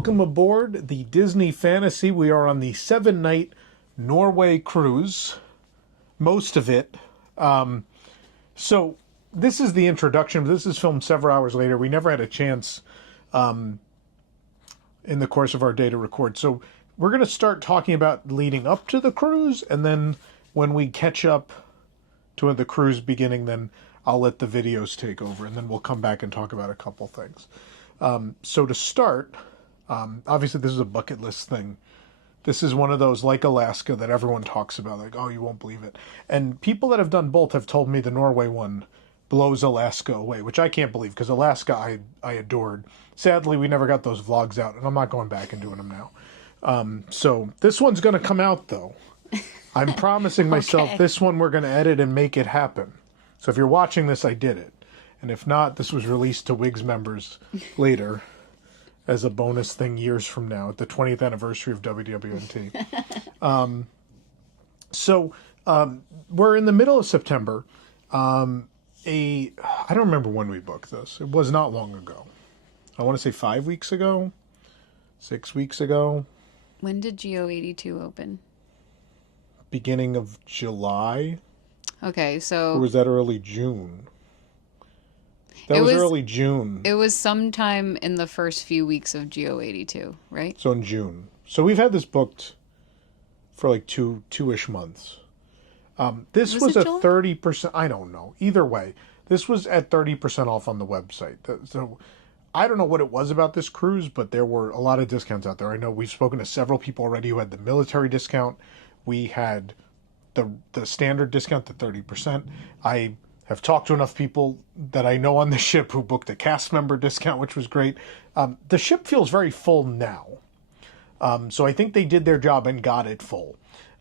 welcome aboard the Disney Fantasy. We are on the 7-night Norway cruise, most of it. So this is the introduction. This is filmed several hours later. We never had a chance in the course of our day to record. So we're going to start talking about leading up to the cruise, and then when we catch up to the cruise beginning, then I'll let the videos take over, and then we'll come back and talk about a couple things. So to start, obviously this is a bucket list thing. This is one of those, like Alaska, that everyone talks about, like, oh, you won't believe it. And people that have done both have told me the Norway one blows Alaska away, which I can't believe, because Alaska I adored. Sadly, we never got those vlogs out, and I'm not going back and doing them now. So this one's going to come out, though. I'm promising myself this one we're going to edit and make it happen. So if you're watching this, I did it. And if not, this was released to Wigs members later as a bonus thing years from now at the 20th anniversary of WWNT. We're in the middle of September. I don't remember when we booked this. It was not long ago. I want to say 5 weeks ago, 6 weeks ago. When did GO82 open? Beginning of July. Okay, so... Or was that early June? That was early June. It was sometime in the first few weeks of GO82, right? So in June. So we've had this booked for like two-ish months. This was a 30%... I don't know. Either way, this was at 30% off on the website. So I don't know what it was about this cruise, but there were a lot of discounts out there. I know we've spoken to several people already who had the military discount. We had the standard discount, the 30%. I have talked to enough people that I know on the ship who booked a cast member discount, which was great. The ship feels very full now. So I think they did their job and got it full.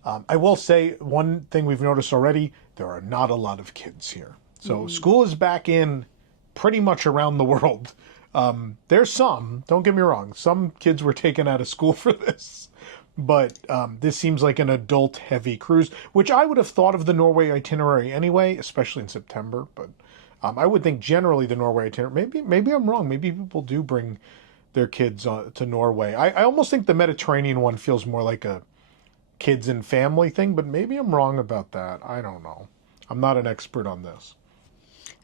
I will say one thing we've noticed already, there are not a lot of kids here. So school is back in pretty much around the world. There's some, don't get me wrong, some kids were taken out of school for this. But this seems like an adult-heavy cruise, which I would have thought of the Norway itinerary anyway, especially in September. But I would think generally the Norway itinerary, maybe I'm wrong. Maybe people do bring their kids to Norway. I almost think the Mediterranean one feels more like a kids and family thing, but maybe I'm wrong about that. I don't know. I'm not an expert on this.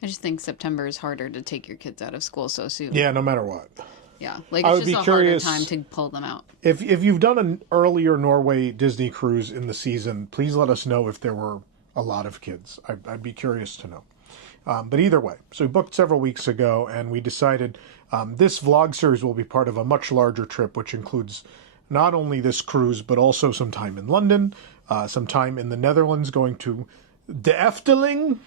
I just think September is harder to take your kids out of school so soon. Yeah, no matter what. Yeah, like it's just a harder time to pull them out. If you've done an earlier Norway Disney cruise in the season, please let us know if there were a lot of kids. I'd be curious to know. But either way, so we booked several weeks ago, and we decided this vlog series will be part of a much larger trip, which includes not only this cruise, but also some time in London, some time in the Netherlands, going to the Efteling.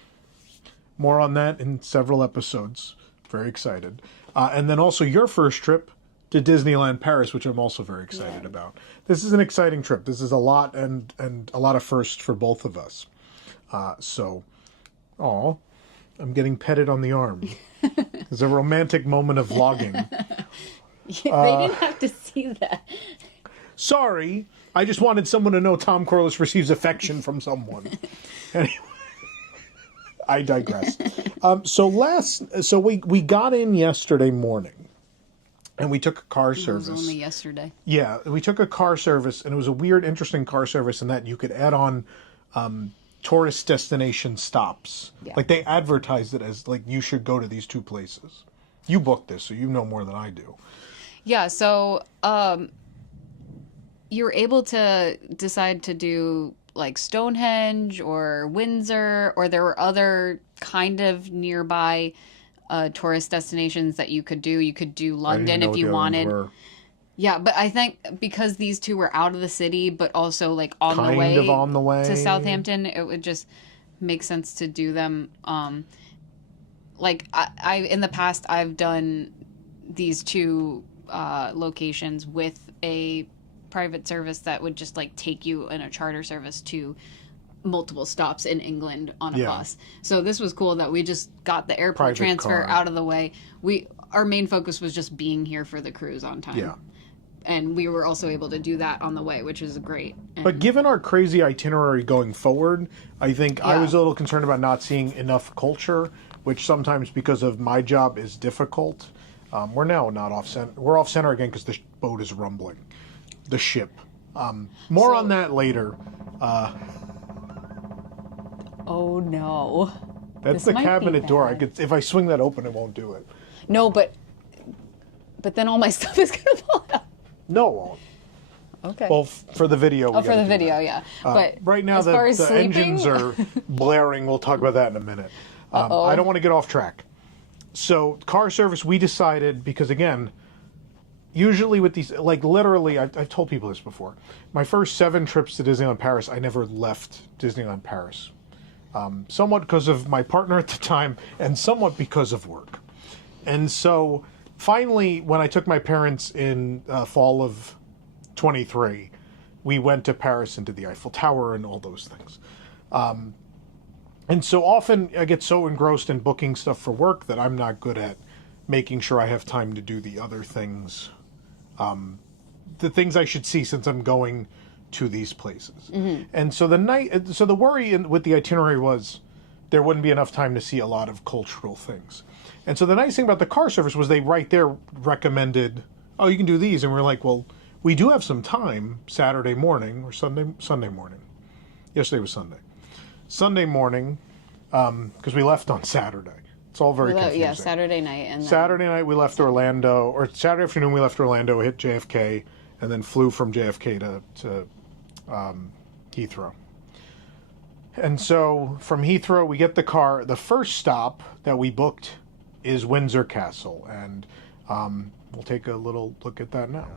More on that in several episodes. Very excited. And then also your first trip to Disneyland Paris, which I'm also very excited about. This is an exciting trip. This is a lot and a lot of firsts for both of us. I'm getting petted on the arm. It's a romantic moment of vlogging. They didn't have to see that. Sorry. I just wanted someone to know Tom Corliss receives affection from someone. Anyway. I digress. So we got in yesterday morning, and we took a car service. It was only yesterday. Yeah, we took a car service, and it was a weird, interesting car service in that you could add on tourist destination stops. Yeah. Like they advertised it as like you should go to these two places. You booked this, so you know more than I do. Yeah, so you're able to decide to do like Stonehenge or Windsor, or there were other kind of nearby tourist destinations that you could do. You could do London if you wanted. Yeah, but I think because these two were out of the city, but also like on the way to Southampton, it would just make sense to do them. Like I in the past, I've done these two locations with a private service that would just like take you in a charter service to multiple stops in England on a bus. So this was cool that we just got the airport private transfer out of the way. Our main focus was just being here for the cruise on time. Yeah. And we were also able to do that on the way, which is great. But given our crazy itinerary going forward, I think I was a little concerned about not seeing enough culture, which sometimes because of my job is difficult. We're now not off center. We're off center again because the boat is rumbling. The ship. More on that later. Oh no. That's the cabinet door. If I swing that open, it won't do it. No, but then all my stuff is gonna fall out. No, it won't. Okay. Well, for the video. Oh, for the video, yeah. But right now, the engines are blaring. We'll talk about that in a minute. I don't want to get off track. So, car service, we decided, because again, usually with these, like literally, I've told people this before. My first 7 trips to Disneyland Paris, I never left Disneyland Paris. Somewhat because of my partner at the time, and somewhat because of work. And so, finally, when I took my parents in fall of 23, we went to Paris and to the Eiffel Tower and all those things. And so often I get so engrossed in booking stuff for work that I'm not good at making sure I have time to do the other things, the things I should see since I'm going to these places. Mm-hmm. And so the worry with the itinerary was there wouldn't be enough time to see a lot of cultural things. And so the nice thing about the car service was they right there recommended, oh, you can do these. And we're like, well, we do have some time Saturday morning or Sunday morning. Yesterday was Sunday. Sunday morning, because we left on Saturday. It's all very confusing. Yeah, Saturday night. And Saturday night we left Orlando, or Saturday afternoon we left Orlando, hit JFK, and then flew from JFK to Heathrow. And so from Heathrow we get the car. The first stop that we booked is Windsor Castle, and we'll take a little look at that now.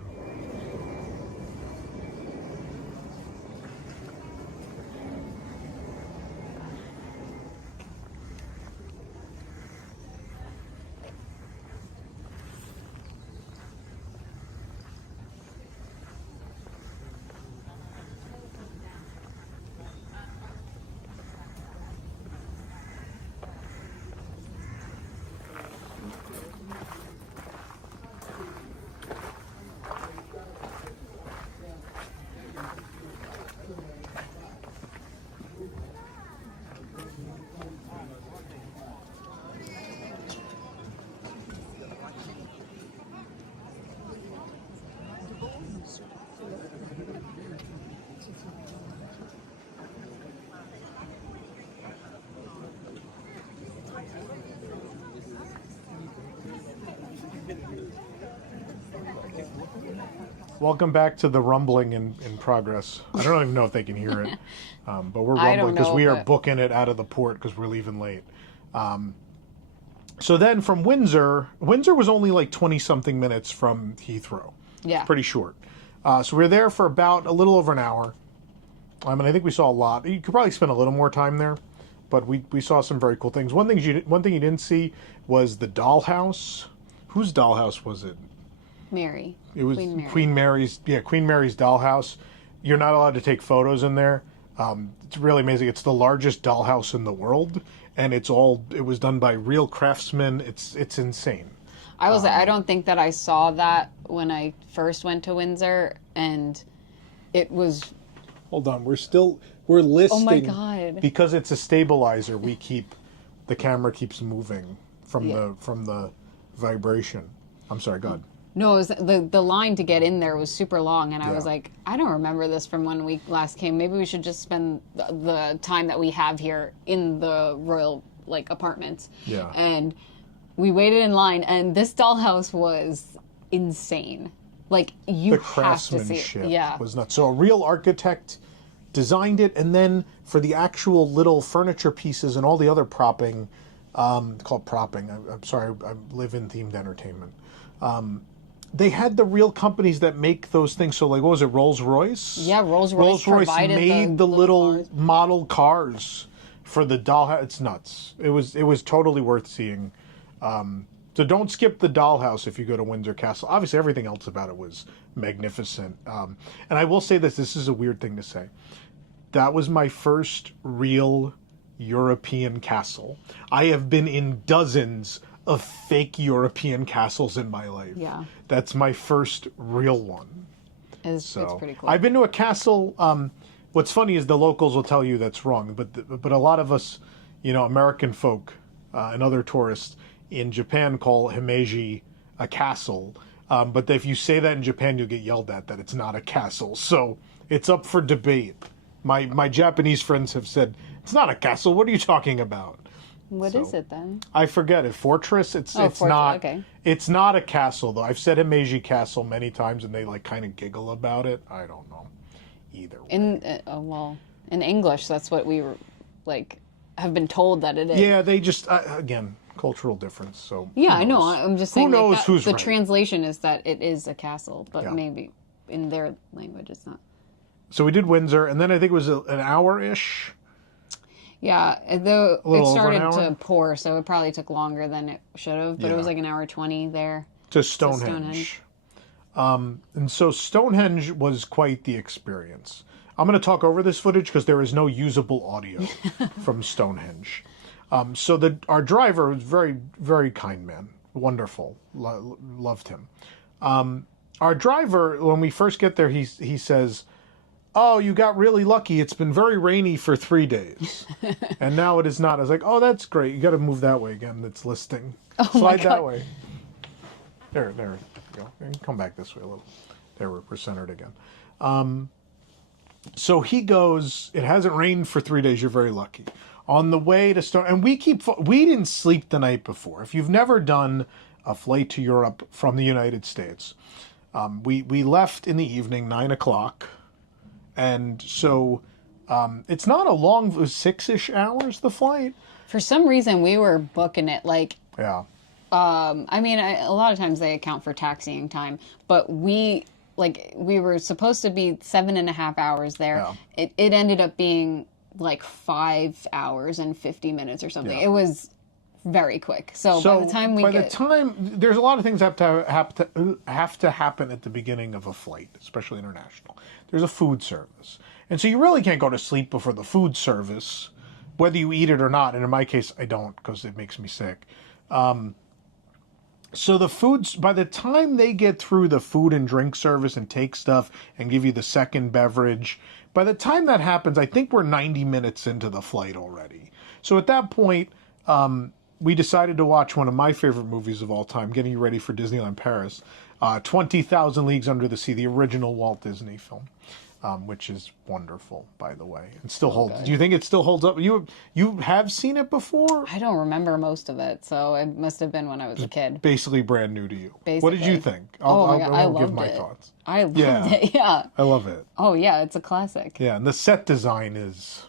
Welcome back to the rumbling in progress. I don't even know if they can hear it, but we're rumbling because we are booking it out of the port because we're leaving late. So then from Windsor was only like 20-something minutes from Heathrow. Yeah. It's pretty short. So we were there for about a little over an hour. I mean, I think we saw a lot. You could probably spend a little more time there, but we saw some very cool things. One thing you didn't see was the dollhouse. Whose dollhouse was it? Mary. It was Queen Mary's dollhouse. You're not allowed to take photos in there. It's really amazing. It's the largest dollhouse in the world, and it was done by real craftsmen. It's insane. I don't think that I saw that when I first went to Windsor, and it was. Hold on, we're listing. Oh my God! Because it's a stabilizer, the camera keeps moving from the vibration. I'm sorry, go ahead. No, it was the line to get in there was super long, and I was like, I don't remember this from when we last came. Maybe we should just spend the time that we have here in the royal apartments. Yeah. And we waited in line, and this dollhouse was insane. Like, you have to see it. Yeah. Was nuts. So a real architect designed it, and then for the actual little furniture pieces and all the other propping, called propping. I'm sorry, I live in themed entertainment. They had the real companies that make those things. So, what was it, Rolls-Royce? Yeah, Rolls-Royce made the little model cars for the dollhouse. It's nuts. It was totally worth seeing. So don't skip the dollhouse if you go to Windsor Castle. Obviously, everything else about it was magnificent. And I will say this is a weird thing to say. That was my first real European castle. I have been in dozens of fake European castles in my life. Yeah. That's my first real one. It's pretty cool. I've been to a castle. What's funny is the locals will tell you that's wrong, but a lot of us, American folk and other tourists in Japan call Himeji a castle. But if you say that in Japan, you'll get yelled at that it's not a castle. So it's up for debate. My Japanese friends have said, it's not a castle. What are you talking about? What is it then? I forget it. Fortress? It's fortress. not. Okay. It's not a castle, though. I've said Himeji Castle many times, and they like kind of giggle about it. I don't know. Either way. In English, that's what we were, have been told that it is. Yeah, they just, again, cultural difference. So yeah, I know. I'm just saying. Who knows who's the right? translation is that it is a castle, but maybe in their language it's not. So we did Windsor, and then I think it was an hour-ish. Yeah, though it started to pour, so it probably took longer than it should have, but it was like an hour 20 there. To Stonehenge. And so Stonehenge was quite the experience. I'm going to talk over this footage because there is no usable audio from Stonehenge. So our driver was very, very kind man. Wonderful. Loved him. Our driver, when we first get there, he says, "Oh, you got really lucky. It's been very rainy for 3 days." And now it is not. I was like, "Oh, that's great. You got to move that way again. It's listing. Slide that way." There you go. Come back this way a little. There, we're centered again. So he goes, "It hasn't rained for 3 days. You're very lucky." On the way to Stone, and we didn't sleep the night before. If you've never done a flight to Europe from the United States, we left in the evening, 9:00. And so it's not a long, it was 6-ish hours, the flight. For some reason, we were booking it Yeah. I mean, a lot of times they account for taxiing time, but we were supposed to be 7.5 hours there. Yeah. It ended up being 5 hours and 50 minutes or something. Yeah. It was very quick. So by the time there's a lot of things have to happen at the beginning of a flight, especially international. There's a food service, and so you really can't go to sleep before the food service, whether you eat it or not. And in my case, I don't, because it makes me sick. So the foods, by the time they get through the food and drink service and take stuff and give you the second beverage, by the time that happens, I think we're 90 minutes into the flight already. So at that point, we decided to watch one of my favorite movies of all time, getting ready for Disneyland Paris, 20,000 Leagues Under the Sea, the original Walt Disney film, which is wonderful, by the way, and still holds. Do you think it still holds up? You have seen it before? I don't remember most of it, so it must have been when I was a kid. Basically brand new to you. Basically. What did you think? I'll give my thoughts. I loved it. Yeah, I love it. Oh yeah, it's a classic. Yeah, and the set design is.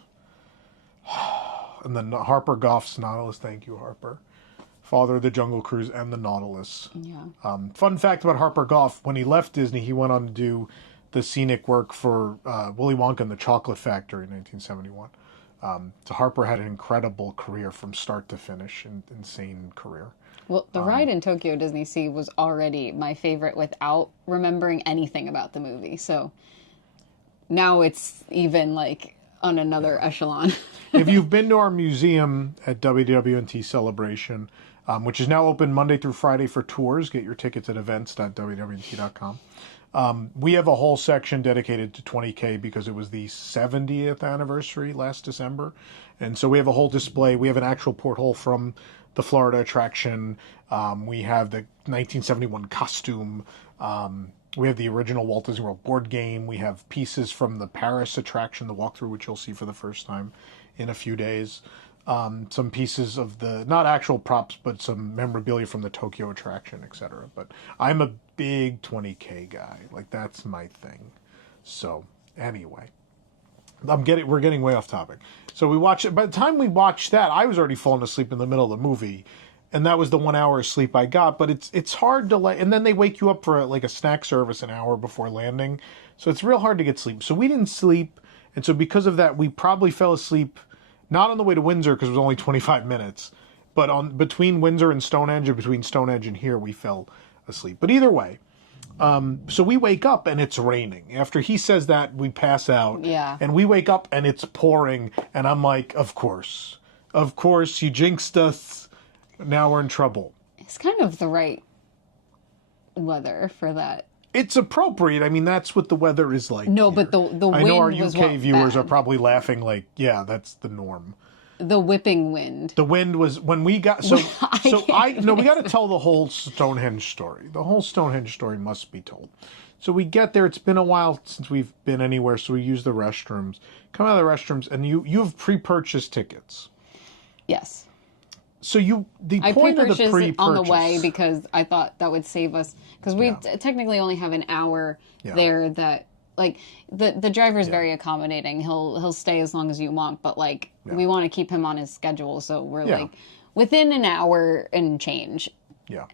And then Harper Goff's Nautilus, thank you, Harper. Father of the Jungle Cruise and the Nautilus. Yeah. Fun fact about Harper Goff, when he left Disney, he went on to do the scenic work for Willy Wonka and the Chocolate Factory in 1971. So Harper had an incredible career from start to finish, an insane career. Well, the ride in Tokyo Disney Sea was already my favorite without remembering anything about the movie. So now it's even on another echelon. If you've been to our museum at WWNT Celebration, which is now open Monday through Friday for tours, get your tickets at events.wwnt.com. We have a whole section dedicated to 20K because it was the 70th anniversary last December. And so we have a whole display. We have an actual porthole from the Florida attraction. We have the 1971 costume. We have the original Walt Disney World board game. We have pieces from the Paris attraction, the walkthrough, which you'll see for the first time in a few days. Some pieces of not actual props, but some memorabilia from the Tokyo attraction, etc. But I'm a big 20K guy. That's my thing. So anyway, we're getting way off topic. So we watched it. By the time we watched that, I was already falling asleep in the middle of the movie. And that was the 1 hour of sleep I got, but it's hard to and then they wake you up for a snack service an hour before landing. So it's real hard to get sleep. So we didn't sleep. And so because of that, we probably fell asleep, not on the way to Windsor because it was only 25 minutes, but between Windsor and Stonehenge, and between Stonehenge and here, we fell asleep. But either way, so we wake up and it's raining. After he says that, we pass out. Yeah. And we wake up and it's pouring. And I'm like, of course, you jinxed us. Now we're in trouble. It's kind of the right weather for that. It's appropriate. I mean, that's what the weather is like. No, here. but the wind I know our was UK viewers bad. are probably laughing yeah, that's the norm. The whipping wind. The wind was when we got we got to tell the whole Stonehenge story. The whole Stonehenge story must be told. So we get there. It's been a while since we've been anywhere, so we use the restrooms. Come out of the restrooms, and you've pre-purchased tickets. Yes. So I pre-purchased on the way because I thought that would save us, because we technically only have an hour there. That like the driver's very accommodating. He'll stay as long as you want, but like we want to keep him on his schedule, so we're like within an hour and change. Yeah.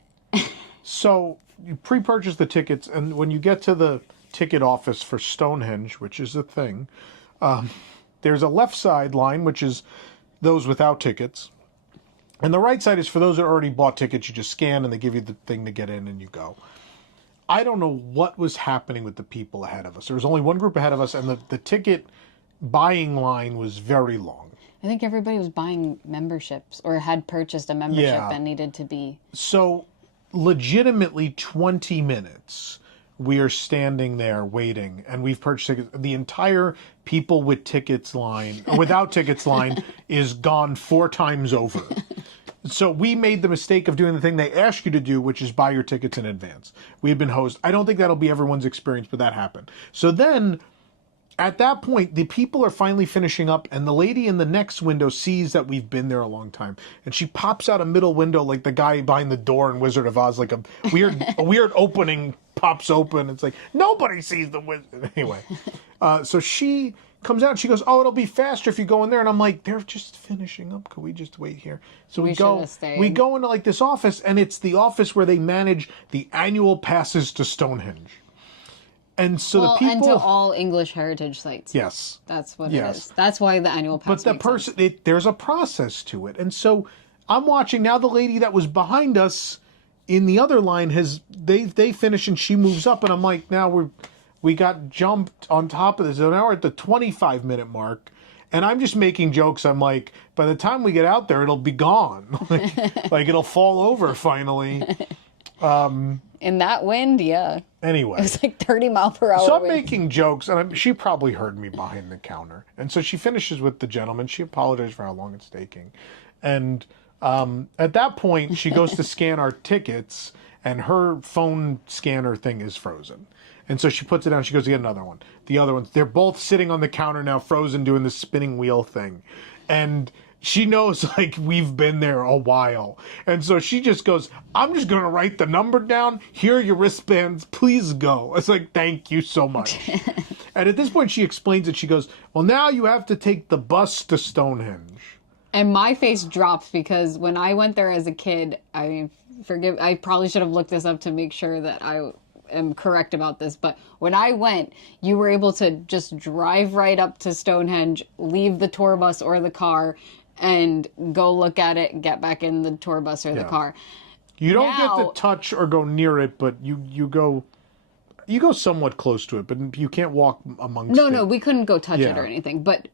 So you pre-purchase the tickets, and when you get to the ticket office for Stonehenge, which is a thing, there's a left side line, which is those without tickets. And the right side is for those that already bought tickets. You just scan and they give you the thing to get in and you go. I don't know what was happening with the people ahead of us. There was only one group ahead of us, and the ticket buying line was very long. I think everybody was buying memberships or had purchased a membership and needed to be... So, legitimately 20 minutes we are standing there waiting, and we've purchased tickets. The entire people with tickets line, or without tickets line, is gone 4 times over. So we made the mistake of doing the thing they ask you to do, which is buy your tickets in advance. We had been hosed. I don't think that'll be everyone's experience, but that happened. So then, at that point, the people are finally finishing up, and the lady in the next window sees that we've been there a long time, and she pops out a middle window like the guy behind the door in Wizard of Oz, like a weird opening pops open. It's like, nobody sees the wizard. Anyway, so she comes out and she goes, "Oh, it'll be faster if you go in there." And I'm like, "They're just finishing up. Could we just wait here?" So we go into like this office, and it's the office where they manage the annual passes to Stonehenge. And so the people, and to all English heritage sites. Yes, that's what it is. That's why the annual pass. But the person, there's a process to it, and so I'm watching now. The lady that was behind us in the other line they finish and she moves up, and I'm like, now we got jumped on top of this. So now we're at the 25-minute mark, and I'm just making jokes. I'm like, by the time we get out there, it'll be gone. like it'll fall over finally. In that wind, yeah. Anyway. It was like 30 mile per hour. So I'm making jokes, and she probably heard me behind the counter. And so she finishes with the gentleman. She apologized for how long it's taking. And at that point, she goes to scan our tickets, and her phone scanner thing is frozen. And so she puts it down. She goes to get another one. The other ones, they're both sitting on the counter now, frozen, doing the spinning wheel thing. And she knows, like, we've been there a while. And so she just goes, "I'm just going to write the number down. Here are your wristbands. Please go." It's like, "Thank you so much." And at this point, she explains it. She goes, "Well, now you have to take the bus to Stonehenge." And my face drops because when I went there as a kid, I mean, I probably should have looked this up to make sure that I am correct about this, but when I went, you were able to just drive right up to Stonehenge, leave the tour bus or the car, and go look at it and get back in the tour bus or the car. You don't get to touch or go near it, but you go somewhat close to it, but you can't walk amongst it. No, we couldn't go touch it or anything. But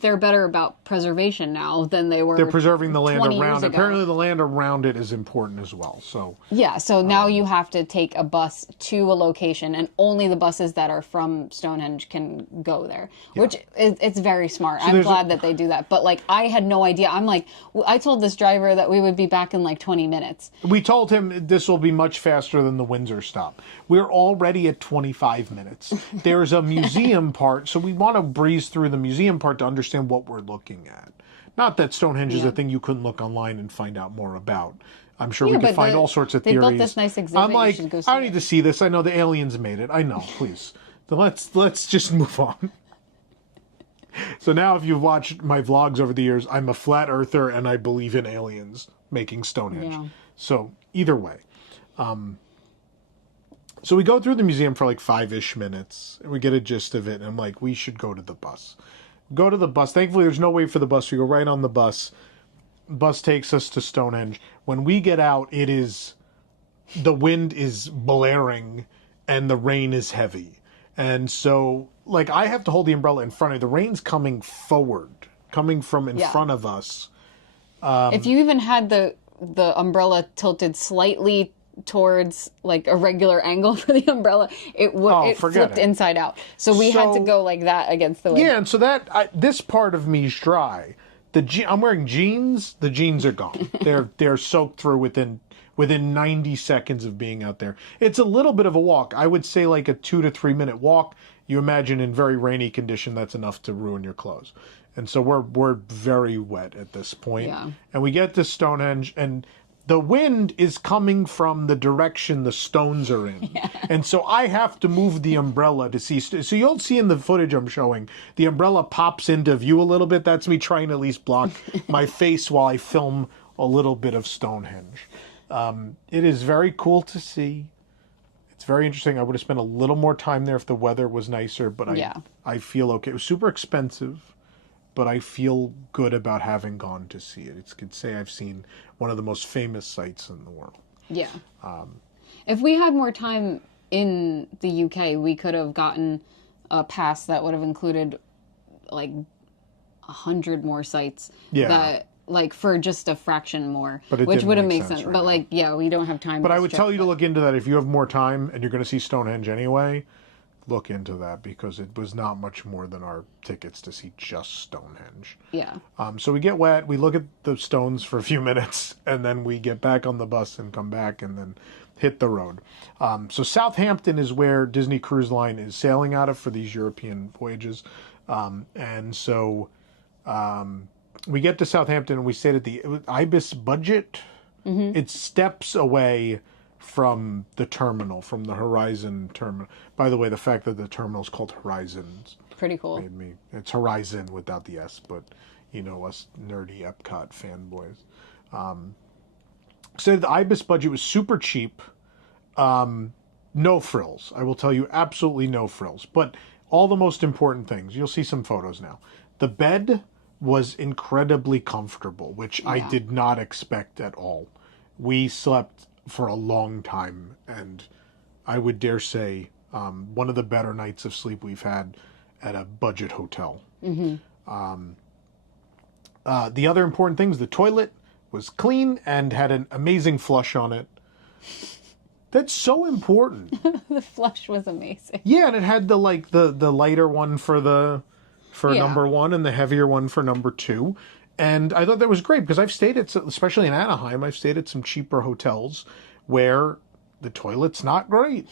they're better about preservation now than they were. They're preserving the land around it. Ago. Apparently, the land around it is important as well. So so now you have to take a bus to a location, and only the buses that are from Stonehenge can go there, which it's very smart. So I'm glad that they do that. But like, I had no idea. I'm like, I told this driver that we would be back in like 20 minutes. We told him this will be much faster than the Windsor stop. We're already at 25 minutes. There's a museum part, so we want to breeze through the museum part to understand what we're looking at. Not that Stonehenge is a thing you couldn't look online and find out more about. I'm sure we could find all sorts of theories. They built this nice exhibit. I'm like, I don't need to see this. I know the aliens made it. I know, please. So let's just move on. So now if you've watched my vlogs over the years, I'm a flat earther and I believe in aliens making Stonehenge. Yeah. So either way. So we go through the museum for like 5-ish minutes, and we get a gist of it, and I'm like, we should go to the bus. Go to the bus. Thankfully, there's no wait for the bus. We go right on the bus. Bus takes us to Stonehenge. When we get out, the wind is blaring, and the rain is heavy. And so, like, I have to hold the umbrella in front of me. The rain's coming forward, coming from in front of us. If you even had the umbrella tilted slightly towards like a regular angle for the umbrella, it flipped inside out. So we had to go like that against the wind. Yeah, and so this part of me is dry. I'm wearing jeans. The jeans are gone. They're soaked through within 90 seconds of being out there. It's a little bit of a walk. I would say like a 2 to 3 minute walk. You imagine in very rainy condition, that's enough to ruin your clothes. And so we're very wet at this point. Yeah. And we get to Stonehenge, and the wind is coming from the direction the stones are in. Yeah. And so I have to move the umbrella to see. So you'll see in the footage I'm showing, the umbrella pops into view a little bit. That's me trying to at least block my face while I film a little bit of Stonehenge. It is very cool to see. It's very interesting. I would have spent a little more time there if the weather was nicer, but I feel okay. It was super expensive, but I feel good about having gone to see it. It's could say I've seen one of the most famous sites in the world. Yeah. If we had more time in the UK, we could have gotten a pass that would have included like 100 more sites. Yeah. That, like, for just a fraction more, which would have made sense. Right, but like, yeah, we don't have time. But I would tell you to look into that if you have more time and you're going to see Stonehenge anyway. Look into that, because it was not much more than our tickets to see just Stonehenge. Yeah. So we get wet, we look at the stones for a few minutes, and then we get back on the bus and come back and then hit the road. So Southampton is where Disney Cruise Line is sailing out of for these European voyages. And so we get to Southampton and we stayed at the Ibis Budget. Mm-hmm. It's steps away from the terminal, from the Horizon terminal. By the way, the fact that the terminal is called Horizons, pretty cool. It's Horizon without the S, but you know, us nerdy Epcot fanboys. So the Ibis Budget was super cheap. No frills. I will tell you, absolutely no frills. But all the most important things, you'll see some photos now. The bed was incredibly comfortable, which I did not expect at all. We slept for a long time, and I would dare say one of the better nights of sleep we've had at a budget hotel. Mm-hmm. The other important things, the toilet was clean and had an amazing flush on it. That's so important. The flush was amazing. Yeah, and it had the lighter one for number one and the heavier one for number two. And I thought that was great, because I've stayed at, especially in Anaheim, I've stayed at some cheaper hotels where the toilet's not great.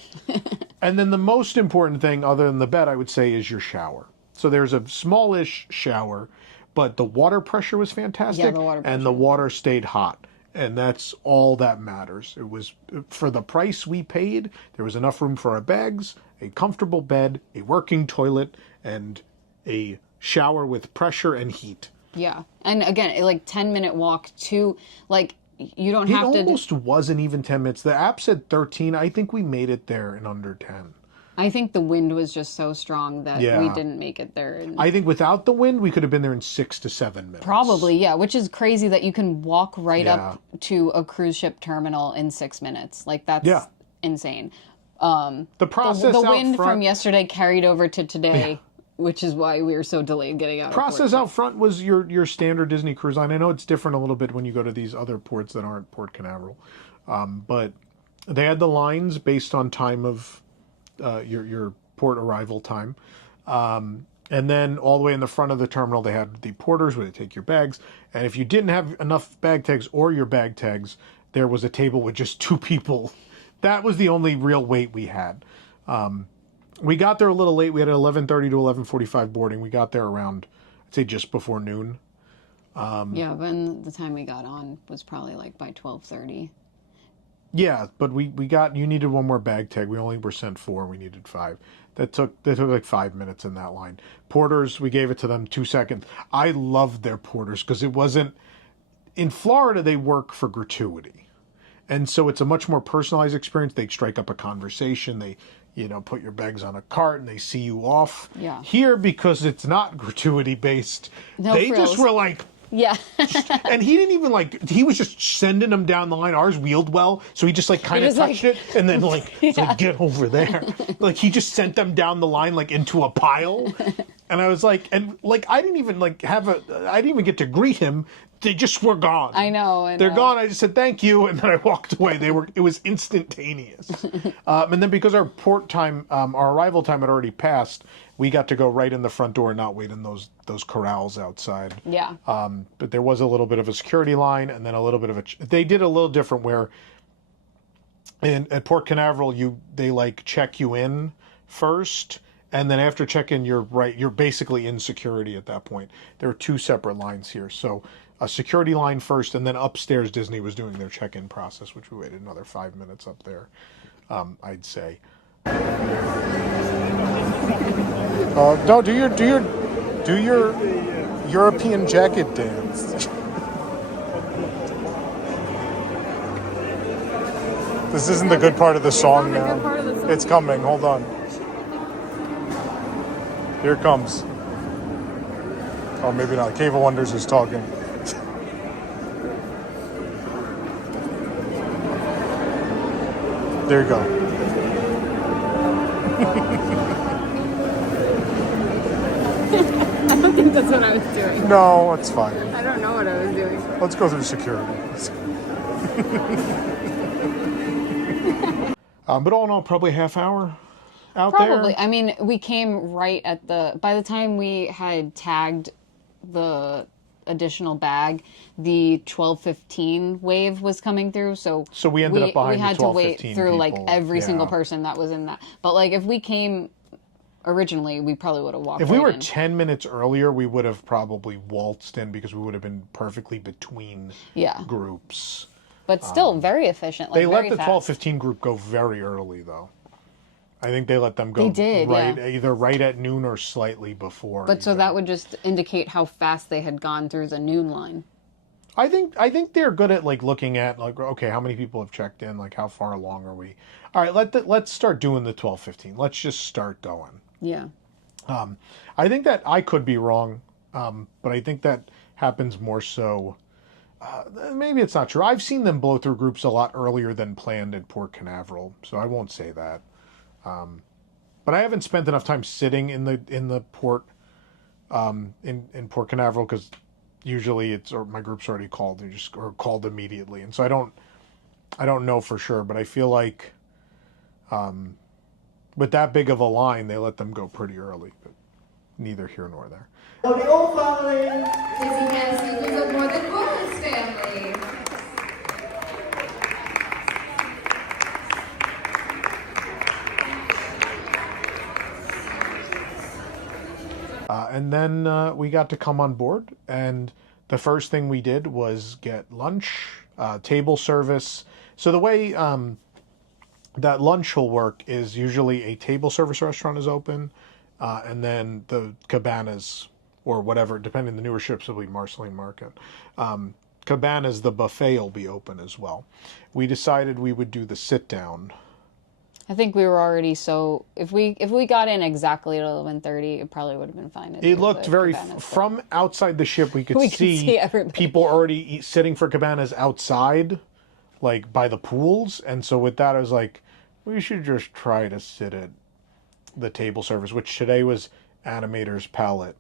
And then the most important thing, other than the bed, I would say, is your shower. So there's a smallish shower, but the water pressure was fantastic. Yeah, the water pressure. And the water stayed hot. And that's all that matters. It was, for the price we paid, there was enough room for our bags, a comfortable bed, a working toilet, and a shower with pressure and heat. Yeah. And again, like 10-minute walk to, like, you don't have to... It almost wasn't even 10 minutes. The app said 13. I think we made it there in under 10. I think the wind was just so strong that we didn't make it there. I think without the wind, we could have been there in 6 to 7 minutes. Probably, yeah. Which is crazy that you can walk right up to a cruise ship terminal in 6 minutes. Like, that's insane. The process the wind from yesterday carried over to today. Yeah. Which is why we were so delayed getting out. Process out front was your standard Disney Cruise Line. I know it's different a little bit when you go to these other ports that aren't Port Canaveral, but they had the lines based on time of your port arrival time, and then all the way in the front of the terminal they had the porters where they take your bags, and if you didn't have enough bag tags or your bag tags, there was a table with just 2 people. That was the only real wait we had. We got there a little late. We had an 11:30 to 11:45 boarding. We got there around, I'd say, just before noon. Yeah, but the time we got on was probably like by 12:30. Yeah, but you needed one more bag tag. We only were sent 4. We needed 5. They took like 5 minutes in that line. Porters, we gave it to them 2 seconds. I loved their porters because it wasn't, in Florida, they work for gratuity. And so it's a much more personalized experience. They strike up a conversation. They, put your bags on a cart and they see you off. Yeah. Here, because it's not gratuity based, they frills. Just were like, yeah. And he didn't even he was just sending them down the line. Ours wheeled well, so he just kind of touched it and then it's like, get over there. He just sent them down the line into a pile. And I was I didn't even I didn't even get to greet him. They just were gone. I know. They're gone. I just said thank you, and then I walked away. It was instantaneous. And then because our port time, our arrival time had already passed, we got to go right in the front door and not wait in those corrals outside. Yeah. But there was a little bit of a security line, and then a little bit of they did a little different where at Port Canaveral they like check you in first, and then after check-in you're basically in security at that point. There are two separate lines here. So a security line first, and then upstairs Disney was doing their check-in process, which we waited another 5 minutes up there, I'd say. No, do your European jacket dance. This isn't the good part of the song now. It's coming. Hold on. Here it comes. Oh, maybe not. Cave of Wonders is talking. There you go. I don't think that's what I was doing. No, it's fine. I don't know what I was doing. Let's go through security. But all in all, probably a half hour out there. Probably. I mean, we came right at by the time we had tagged the additional bag, the 12:15 wave was coming through. So we ended up behind we had the to wait 12:15 through like people. every single person that was in that. But like if we came originally, we probably would have walked. If we were in. 10 minutes earlier, we would have probably waltzed in because we would have been perfectly between groups. But still very efficient. Like, they let the fast. 12:15 group go very early, though. I think they let them go. They did, either right at noon or slightly before. But so that would just indicate how fast they had gone through the noon line. I think they're good at like looking at like, okay, how many people have checked in? Like, how far along are we? All right, let's start doing the 12:15. Let's just start going. Yeah. I think that I could be wrong, but I think that happens more so. Maybe it's not true. I've seen them blow through groups a lot earlier than planned at Port Canaveral, so I won't say that. But I haven't spent enough time sitting in the port in Port Canaveral because usually my group's already called or called immediately, and so I don't know for sure, but I feel like with that big of a line, they let them go pretty early. But neither here nor there. Oh, the old family. Disney has singers of more than Roy's family. And then we got to come on board, and the first thing we did was get lunch, table service. So the way that lunch will work is usually a table service restaurant is open, and then the cabanas or whatever, depending on the newer ships, will be Marceline Market. Cabanas, the buffet will be open as well. We decided we would do the sit down. I think we were already if we got in exactly at 11:30, it probably would have been fine. It looked very from outside the ship. We could see people already sitting for cabanas outside, like by the pools. And so with that, I was like, we should just try to sit at the table service, which today was Animator's Palette.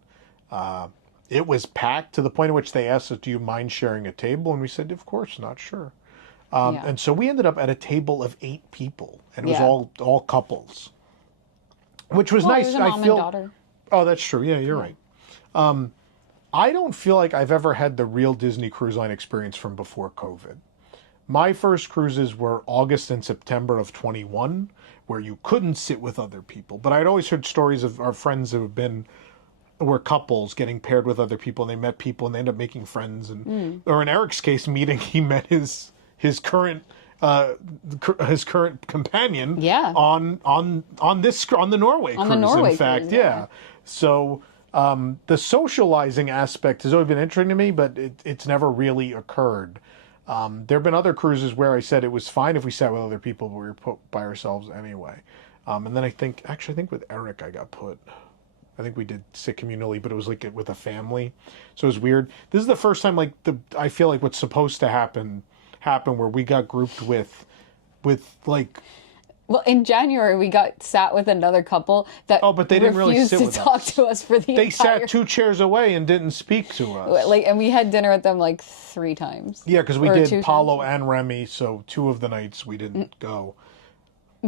It was packed to the point at which they asked us, "Do you mind sharing a table?" And we said, "Of course not, sure." And so we ended up at a table of 8 people, and it was all couples, which was nice. It was a mom I feel. And daughter. Oh, that's true. Yeah, you're right. I don't feel like I've ever had the real Disney Cruise Line experience from before COVID. My first cruises were August and September of 21, where you couldn't sit with other people. But I'd always heard stories of our friends who were couples getting paired with other people, and they met people and they ended up making friends. And or in Eric's case, he met his current companion on the Norway cruise. In fact, yeah. So the socializing aspect has always been interesting to me, but it's never really occurred. There have been other cruises where I said it was fine if we sat with other people, but we were put by ourselves anyway. And then I think with Eric, I think we did sit communally, but it was like with a family, so it was weird. This is the first time I feel like what's supposed to happen where we got grouped with like. Well, in January we got sat with another couple that but they didn't really sit refused with to talk us. to us for the They entire... sat 2 chairs away and didn't speak to us. And we had dinner with them 3 times. Yeah, because we did Palo and Remy, so 2 of the nights we didn't go.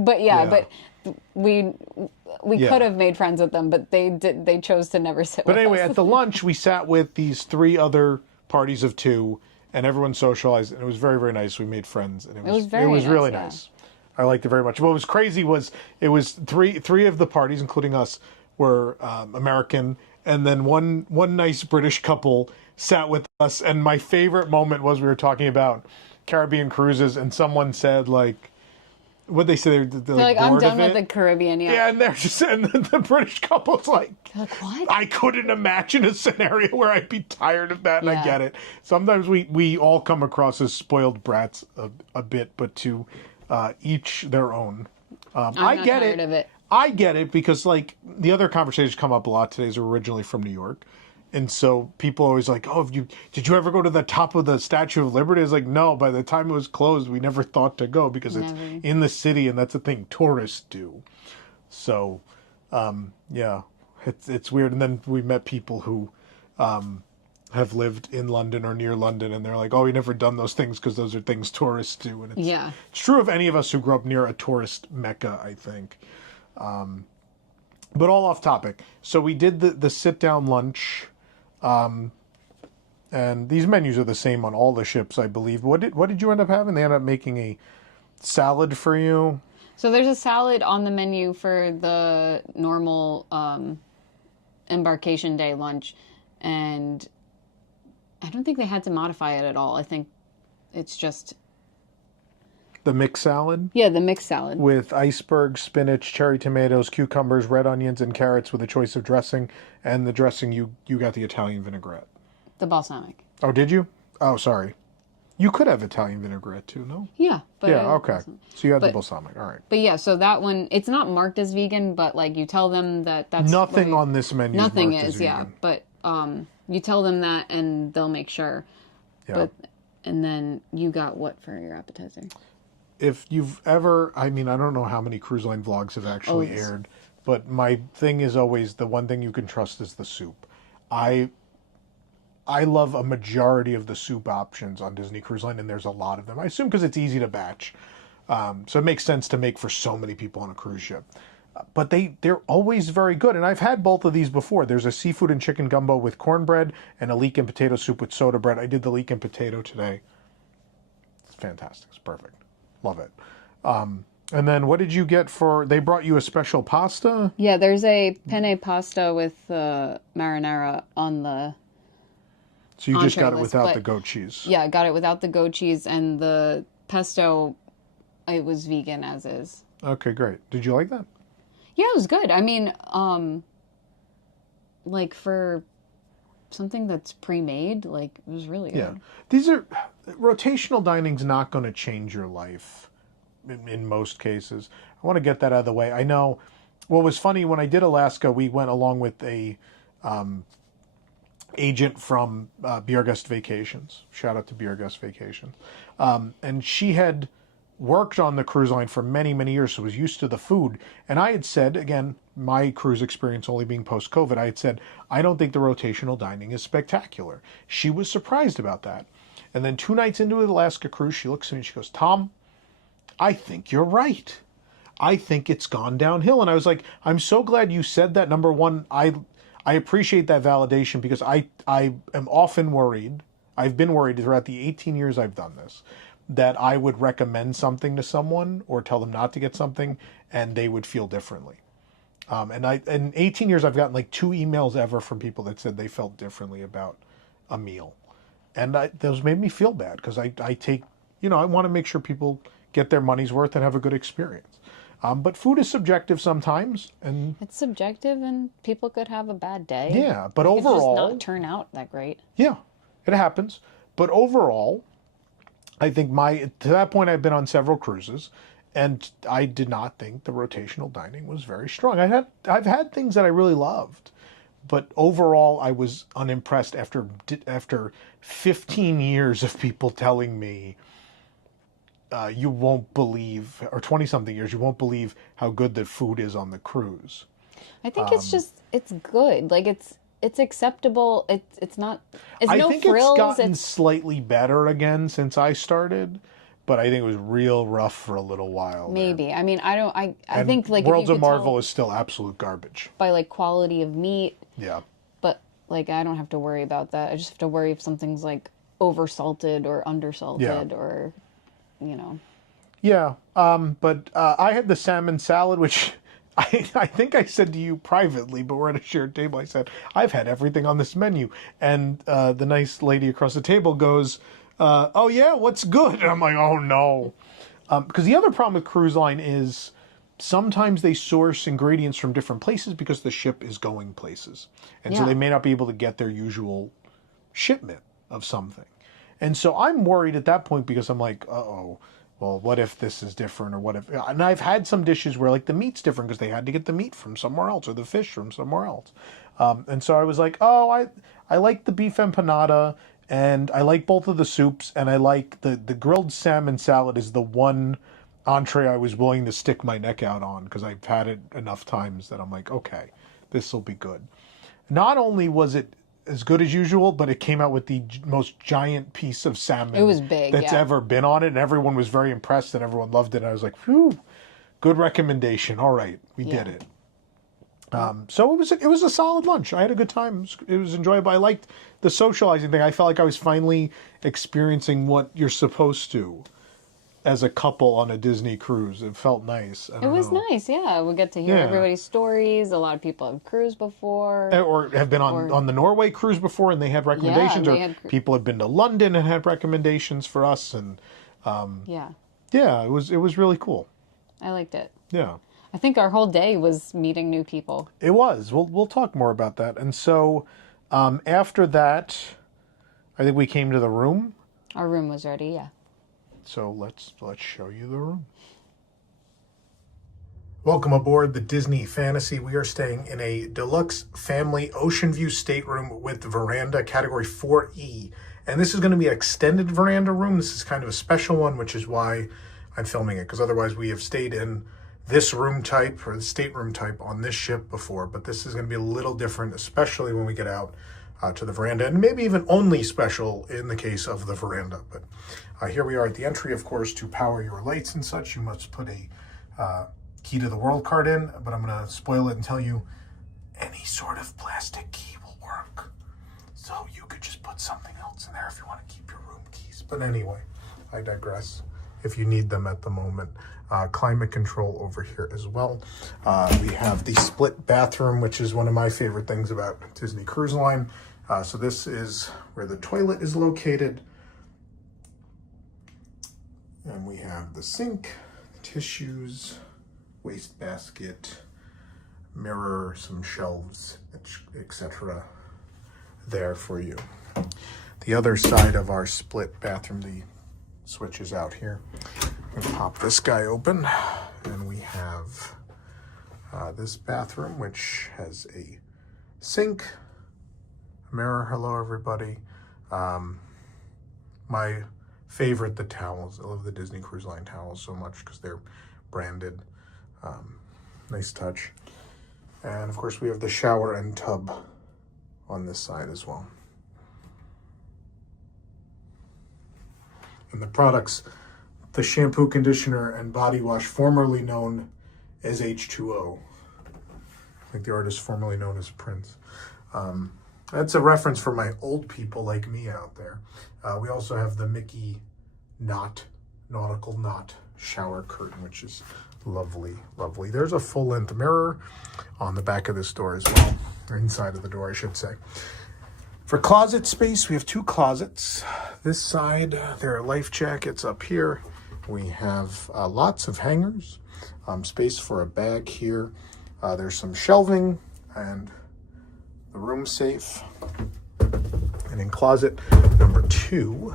But we could have made friends with them, but they chose to never sit with us. But anyway, at the lunch, we sat with these 3 other parties of 2, and everyone socialized, and it was very, very nice. We made friends, and it was really nice. I liked it very much. What was crazy was it was three of the parties, including us, were American, and then one nice British couple sat with us. And my favorite moment was we were talking about Caribbean cruises, and someone said like, what they say, they're like I'm done with the Caribbean. Yeah, and they're just, and the British couple's like, what? I couldn't imagine a scenario where I'd be tired of that, and I get it. Sometimes we all come across as spoiled brats a bit, but to each their own. I get it. Of it. I get it because like the other conversations come up a lot today are originally from New York. And so people are always like, oh, did you ever go to the top of the Statue of Liberty? It's like, no, by the time it was closed, we never thought to go because it's in the city and that's a thing tourists do. So, yeah, it's weird. And then we met people who have lived in London or near London, and they're like, oh, we never done those things because those are things tourists do. And it's true of any of us who grew up near a tourist mecca, I think. But all off topic. So we did the sit-down lunch. And these menus are the same on all the ships, I believe. What did you end up having? They ended up making a salad for you. So there's a salad on the menu for the normal embarkation day lunch, and I don't think they had to modify it at all. I think it's just the mixed salad. Yeah, the mixed salad with iceberg, spinach, cherry tomatoes, cucumbers, red onions, and carrots with a choice of dressing. And the dressing, you got the Italian vinaigrette. The balsamic. Oh, did you? Oh, sorry. You could have Italian vinaigrette too, no? Yeah. But okay. So you had the balsamic. All right. But yeah, so that one, it's not marked as vegan, but like you tell them that's... Nothing on this menu nothing is vegan. Yeah. But you tell them that and they'll make sure. Yeah. And then you got what for your appetizer? If you've ever... I mean, I don't know how many cruise line vlogs have actually aired, but my thing is always the one thing you can trust is the soup. I love a majority of the soup options on Disney Cruise Line, and there's a lot of them. I assume because it's easy to batch. So it makes sense to make for so many people on a cruise ship. But they're always very good, and I've had both of these before. There's a seafood and chicken gumbo with cornbread and a leek and potato soup with soda bread. I did the leek and potato today. It's fantastic. It's perfect. Love it. And then what did you get for... They brought you a special pasta? Yeah, there's a penne pasta with marinara on the... So you just got it without the goat cheese? Yeah, I got it without the goat cheese, and the pesto, it was vegan as is. Okay, great. Did you like that? Yeah, it was good. I mean, like for something that's pre-made, like it was really good. Yeah. These are... Rotational dining's not going to change your life in most cases. I want to get that out of the way. I know what was funny when I did Alaska, we went along with a... agent from Be Our Guest Vacations. Shout out to Be Our Guest Vacations. And she had worked on the cruise line for many, many years, so was used to the food. And I had said, again, my cruise experience only being post-COVID, I had said, I don't think the rotational dining is spectacular. She was surprised about that. And then 2 nights into the Alaska cruise, she looks at me and she goes, Tom, I think you're right. I think it's gone downhill. And I was like, I'm so glad you said that. Number one, I appreciate that validation because I am often worried. I've been worried throughout the 18 years I've done this that I would recommend something to someone or tell them not to get something and they would feel differently. And in 18 years, I've gotten like 2 emails ever from people that said they felt differently about a meal. And those made me feel bad because I take, I want to make sure people get their money's worth and have a good experience. But food is subjective sometimes, and it's subjective, and people could have a bad day. Yeah, but overall, just not turn out that great. Yeah, it happens. But overall, I think to that point, I've been on several cruises, and I did not think the rotational dining was very strong. I've had things that I really loved, but overall, I was unimpressed after 15 years of people telling me. You won't believe, or 20-something years, you won't believe how good the food is on the cruise. I think it's good. Like it's acceptable. It's not. It's I no think frills. It's gotten slightly better again since I started, but I think it was real rough for a little while. Maybe. I mean, I think like Worlds if you of could Marvel tell is still absolute garbage. by like quality of meat, Yeah. but like I don't have to worry about that. I just have to worry if something's like oversalted or undersalted or, you know. Yeah. But I had the salmon salad, which I think I said to you privately, but we're at a shared table. I said, I've had everything on this menu. And the nice lady across the table goes, oh, yeah, what's good? And I'm like, oh, no. Because the other problem with cruise line is sometimes they source ingredients from different places because the ship is going places. And so they may not be able to get their usual shipment of something. And so I'm worried at that point because I'm like, uh-oh. Well, what if this is different, or what if... And I've had some dishes where, like, the meat's different because they had to get the meat from somewhere else, or the fish from somewhere else. And so I was like, oh, I like the beef empanada, and I like both of the soups, and I like the grilled salmon salad is the one entree I was willing to stick my neck out on because I've had it enough times that I'm like, okay, this will be good. Not only was it as good as usual, but it came out with the most giant piece of salmon It was big, that's ever been on it, and everyone was very impressed and everyone loved it. And I was like, phew, good recommendation. All right, we did it. So it was a solid lunch. I had a good time. It was enjoyable. I liked the socializing thing. I felt like I was finally experiencing what you're supposed to as a couple on a Disney cruise. It felt nice. It was nice, yeah. We get to hear everybody's stories. A lot of people have cruised before. Or have been on the Norway cruise before and they had recommendations. People have been to London and had recommendations for us. And it was really cool. I liked it. Yeah. I think our whole day was meeting new people. It was. We'll talk more about that. And so after that, I think we came to the room. Our room was ready, yeah. So let's show you the room. Welcome aboard the Disney Fantasy. We are staying in a deluxe family ocean view stateroom with veranda, category 4E. And this is going to be an extended veranda room. This is kind of a special one, which is why I'm filming it, because otherwise we have stayed in this room type or the stateroom type on this ship before, but this is going to be a little different, especially when we get out to the veranda, and maybe even only special in the case of the veranda. But here we are at the entry. Of course, to power your lights and such, you must put a key to the world card in, but I'm going to spoil it and tell you any sort of plastic key will work. So you could just put something else in there if you want to keep your room keys. But anyway, I digress. If you need them at the moment. Climate control over here as well. We have the split bathroom, which is one of my favorite things about Disney Cruise Line. So this is where the toilet is located. And we have the sink, tissues, wastebasket, mirror, some shelves, etc. there for you. The other side of our split bathroom, the switch is out here. I'm gonna pop this guy open, and we have this bathroom, which has a sink, a mirror. Hello, everybody. My favorite, the towels. I love the Disney Cruise Line towels so much because they're branded. Nice touch. And of course, we have the shower and tub on this side as well. And the products, the shampoo, conditioner, and body wash, formerly known as H2O. I think the artist formerly known as Prince. That's a reference for my old people like me out there. We also have the Mickey nautical knot shower curtain, which is lovely, lovely. There's a full-length mirror on the back of this door as well, or inside of the door, I should say. For closet space, we have two closets. This side, there are life jackets up here. We have lots of hangers, space for a bag here. There's some shelving and the room safe. And in closet number 2,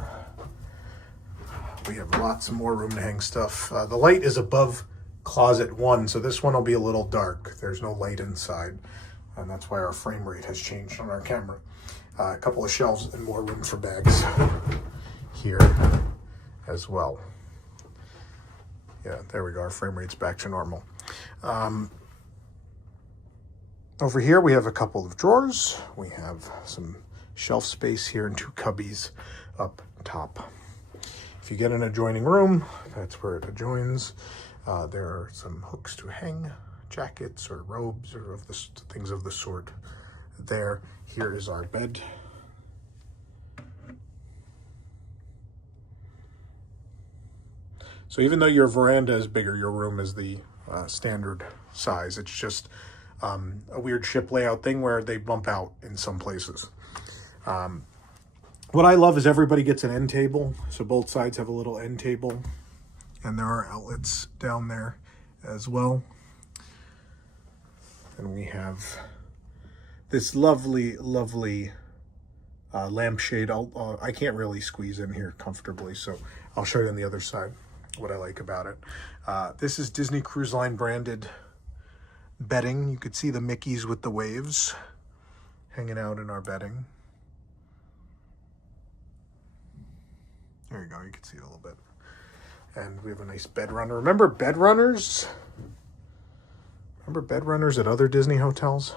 we have lots of more room to hang stuff. The light is above closet 1, so this one will be a little dark. There's no light inside, and that's why our frame rate has changed on our camera. A couple of shelves and more room for bags here as well. Yeah, there we go. Our frame rate's back to normal. Over here, we have a couple of drawers. We have some shelf space here and 2 cubbies up top. If you get an adjoining room, that's where it adjoins. There are some hooks to hang jackets or robes or of the things of the sort there. Here is our bed. So even though your veranda is bigger, your room is the standard size. It's just a weird ship layout thing where they bump out in some places. What I love is everybody gets an end table. So both sides have a little end table. And there are outlets down there as well. And we have this lovely, lovely lampshade. I can't really squeeze in here comfortably, so I'll show you on the other side what I like about it. This is Disney Cruise Line branded bedding. You could see the Mickeys with the waves hanging out in our bedding. There you go, you can see it a little bit. And we have a nice bed runner. Remember bed runners? Remember bed runners at other Disney hotels?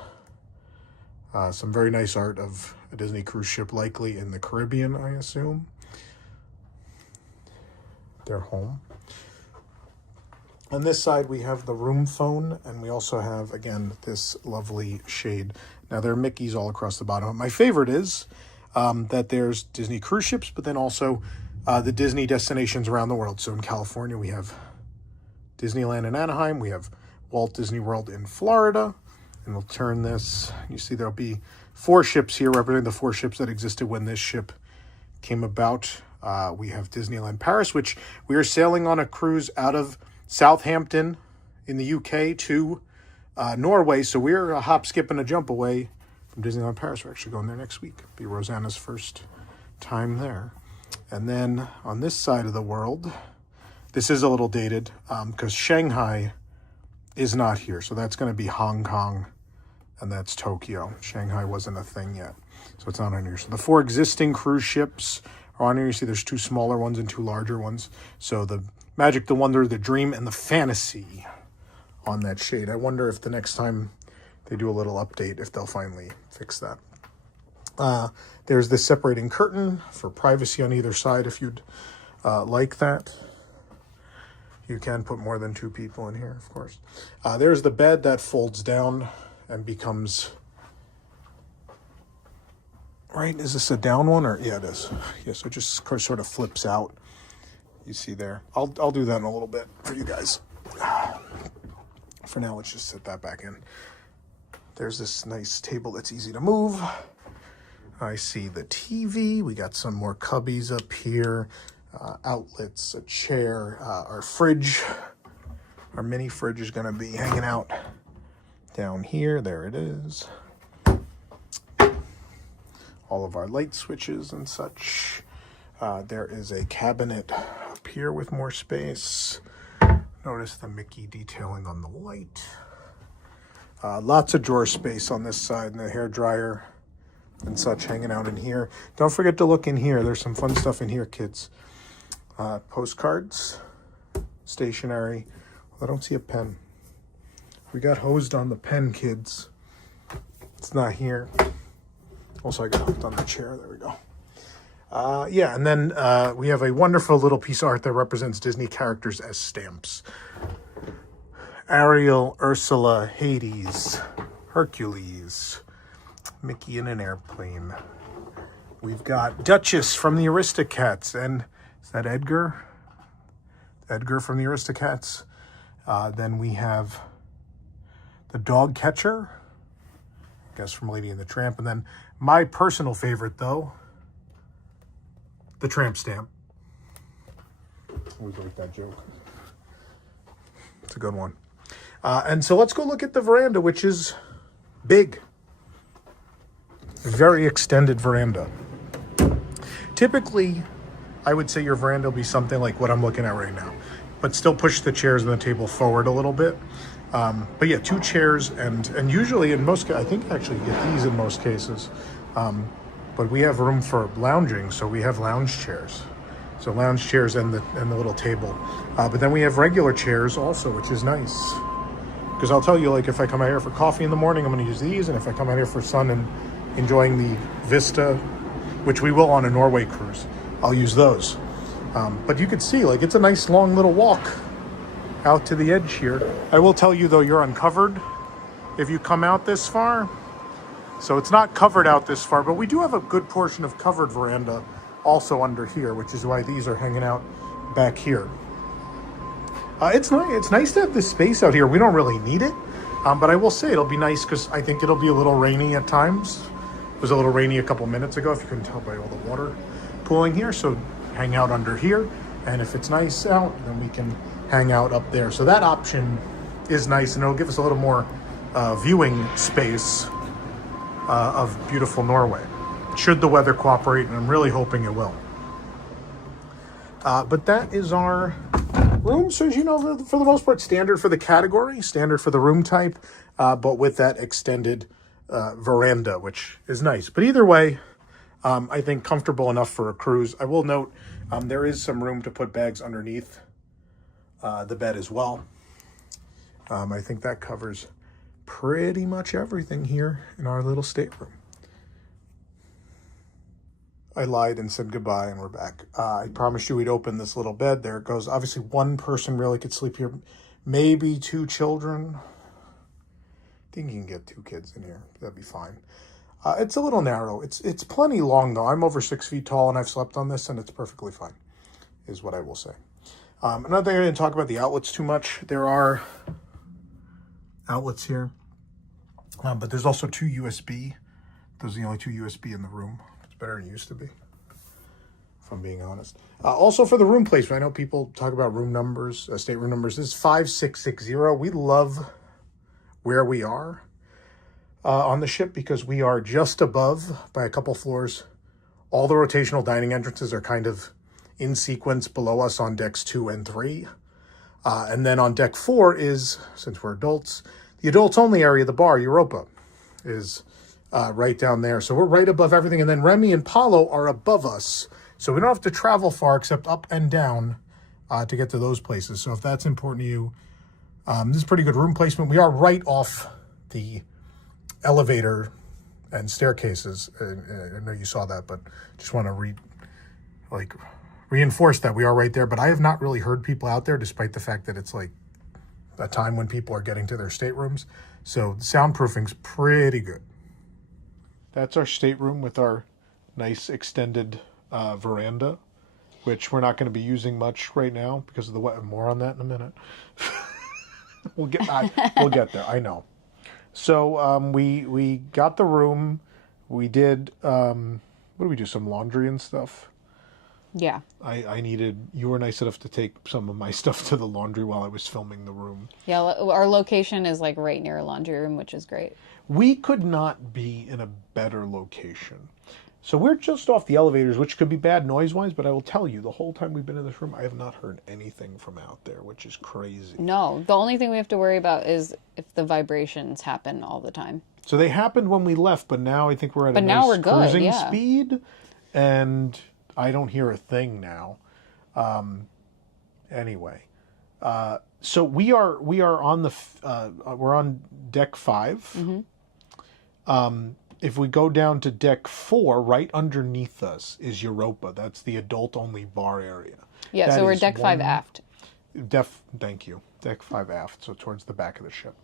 Some very nice art of a Disney cruise ship, likely in the Caribbean, I assume. Their home. On this side, we have the room phone, and we also have, again, this lovely shade. Now, there are Mickeys all across the bottom. My favorite is that there's Disney cruise ships, but then also the Disney destinations around the world. So in California, we have Disneyland in Anaheim. We have Walt Disney World in Florida. And we'll turn this. You see there'll be 4 ships here representing the 4 ships that existed when this ship came about. We have Disneyland Paris, which we are sailing on a cruise out of Southampton in the UK to Norway. So we're a hop, skip, and a jump away from Disneyland Paris. We're actually going there next week. It'll be Rosanna's first time there. And then on this side of the world, this is a little dated because Shanghai is not here. So that's going to be Hong Kong, and that's Tokyo. Shanghai wasn't a thing yet, so it's not on here. So the 4 existing cruise ships are on here. You see there's 2 smaller ones and 2 larger ones. So the Magic, the Wonder, the Dream, and the Fantasy on that shade. I wonder if the next time they do a little update, if they'll finally fix that. There's this separating curtain for privacy on either side if you'd like that. You can put more than 2 people in here, of course. There's the bed that folds down and becomes... Right, is this a down one? Or yeah, it is. Yeah, so it just sort of flips out. You see there. I'll do that in a little bit for you guys. For now, let's just set that back in. There's this nice table that's easy to move. I see the TV. We got some more cubbies up here. Outlets, a chair, our fridge. Our mini fridge is going to be hanging out down here. There it is. All of our light switches and such. There is a cabinet up here with more space. Notice the Mickey detailing on the light. Lots of drawer space on this side, and the hair dryer and such hanging out in here. Don't forget to look in here. There's some fun stuff in here, kids. Postcards, stationery. Well, I don't see a pen. We got hosed on the pen, kids. It's not here. Also, I got hooked on the chair. There we go. Yeah, and then we have a wonderful little piece of art that represents Disney characters as stamps. Ariel, Ursula, Hades, Hercules, Mickey in an airplane. We've got Duchess from the Aristocats, and is that Edgar? Edgar from the Aristocats. Then we have the dog catcher, I guess from Lady and the Tramp. And then my personal favorite, though, the tramp stamp. Always like that joke. It's a good one. And so let's go look at the veranda, which is big. A very extended veranda. Typically, I would say your veranda will be something like what I'm looking at right now, but still push the chairs and the table forward a little bit. But yeah, 2 chairs, and usually in most cases, I think actually you get these in most cases. But we have room for lounging, so we have lounge chairs. So lounge chairs and the little table. But then we have regular chairs also, which is nice. Because I'll tell you, like, if I come out here for coffee in the morning, I'm going to use these. And if I come out here for sun and enjoying the vista, which we will on a Norway cruise, I'll use those. But you can see, like, it's a nice long little walk out to the edge here. I will tell you, though, you're uncovered if you come out this far. So it's not covered out this far, but we do have a good portion of covered veranda also under here, which is why these are hanging out back here. It's nice. It's nice to have this space out here. We don't really need it, but I will say it'll be nice because I think it'll be a little rainy at times. It was a little rainy a couple minutes ago, if you couldn't tell by all the water pooling here. So hang out under here, and if it's nice out, then we can hang out up there. So that option is nice, and it'll give us a little more viewing space of beautiful Norway, should the weather cooperate, and I'm really hoping it will. But that is our room. So, as you know, for the most part, standard for the category, standard for the room type, but with that extended veranda, which is nice. But either way, I think comfortable enough for a cruise. I will note there is some room to put bags underneath the bed as well. I think that covers pretty much everything here in our little stateroom. I lied and said goodbye, and we're back. I promised you we'd open this little bed. There it goes. Obviously, one person really could sleep here. Maybe 2 children. I think you can get 2 kids in here. That'd be fine. It's a little narrow. It's plenty long, though. I'm over 6 feet tall, and I've slept on this, and it's perfectly fine, is what I will say. Another thing, I didn't talk about the outlets too much. There are outlets here, but there's also 2 USB. Those are the only 2 USB in the room. It's better than it used to be, if I'm being honest. Also for the room placement, I know people talk about room numbers, stateroom numbers. This is 5660. We love where we are on the ship because we are just above by a couple floors. All the rotational dining entrances are kind of in sequence below us on decks 2 and 3. And then on deck 4 is, since we're adults, the adults only area, the bar, Europa, is right down there. So we're right above everything. And then Remy and Palo are above us. So we don't have to travel far except up and down to get to those places. So if that's important to you, this is pretty good room placement. We are right off the elevator and staircases. I know you saw that, but just want to reinforce that we are right there. But I have not really heard people out there, despite the fact that it's like a time when people are getting to their staterooms. So soundproofing's pretty good. That's our stateroom with our nice extended veranda, which we're not going to be using much right now because of the weather. More on that in a minute. we'll get there. I know. So we got the room. We did what did we do? Some laundry and stuff. Yeah. You were nice enough to take some of my stuff to the laundry while I was filming the room. Yeah, our location is like right near a laundry room, which is great. We could not be in a better location. So we're just off the elevators, which could be bad noise-wise, but I will tell you, the whole time we've been in this room, I have not heard anything from out there, which is crazy. No, the only thing we have to worry about is if the vibrations happen all the time. So they happened when we left, but now I think we're at a nice cruising speed, and I don't hear a thing now. Anyway, so we are on we're on deck 5. Mm-hmm. If we go down to deck 4, right underneath us is Europa. That's the adult-only bar area. Yeah, so we're deck 5 aft. Thank you. Deck 5 aft, so towards the back of the ship.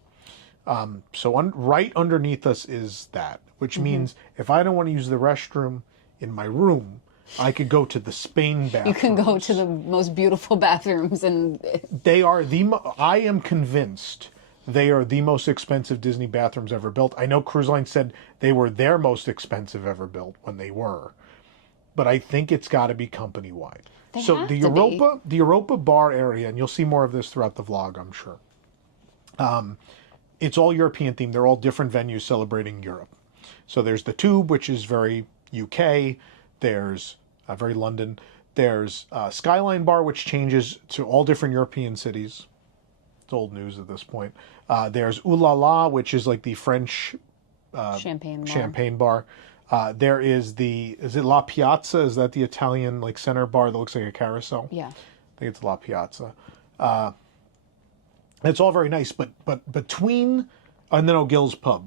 So right underneath us is that, which means if I don't want to use the restroom in my room, I could go to the Spain bathrooms. You can go to the most beautiful bathrooms, and they are I am convinced they are the most expensive Disney bathrooms ever built. I know Cruise Line said they were their most expensive ever built when they were, but I think it's got to be company-wide. So the Europa bar area, and you'll see more of this throughout the vlog, I'm sure. It's all European themed. They're all different venues celebrating Europe. So there's the Tube, which is very UK. There's very London. There's Skyline Bar, which changes to all different European cities. It's old news at this point. There's Ooh La La, which is like the French champagne bar. There is is it La Piazza? Is that the Italian like center bar that looks like a carousel? Yeah. I think it's La Piazza. It's all very nice, but between, and then O'Gill's Pub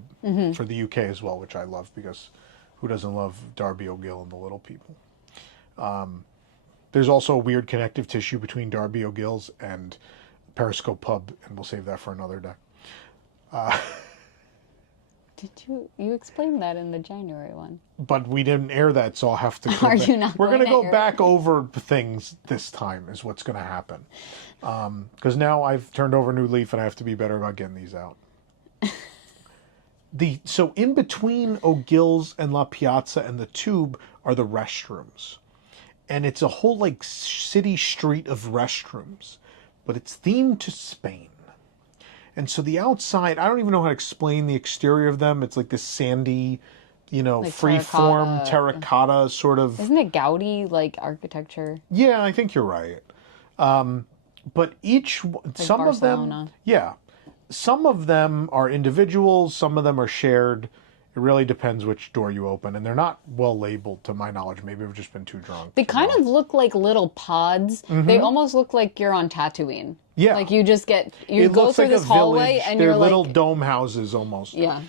for the UK as well, which I love because who doesn't love Darby O'Gill and the Little People? There's also a weird connective tissue between Darby O'Gill's and Periscope Pub, and we'll save that for another day. Did you explained that in the January one? But we didn't air that, so I'll have to. Are you not? We're going to go air back over things this time. Is what's going to happen. Because now I've turned over a new leaf, and I have to be better about getting these out. So in between O'Gill's and La Piazza and the Tube are the restrooms, and it's a whole like city street of restrooms, but it's themed to Spain. And so the outside, I don't even know how to explain the exterior of them. It's like this sandy, like free-form terracotta sort of. Isn't it Gaudi, like, architecture? Yeah, I think you're right. But some Barcelona. of them, yeah, some of them are individuals, some of them are shared. It really depends which door you open, and they're not well labeled to my knowledge. Maybe I've just been too drunk. They kind of look like little pods. Mm-hmm. They almost look like you're on Tatooine. Yeah. Like you go through this hallway and they're you're little like... dome houses almost. Yeah.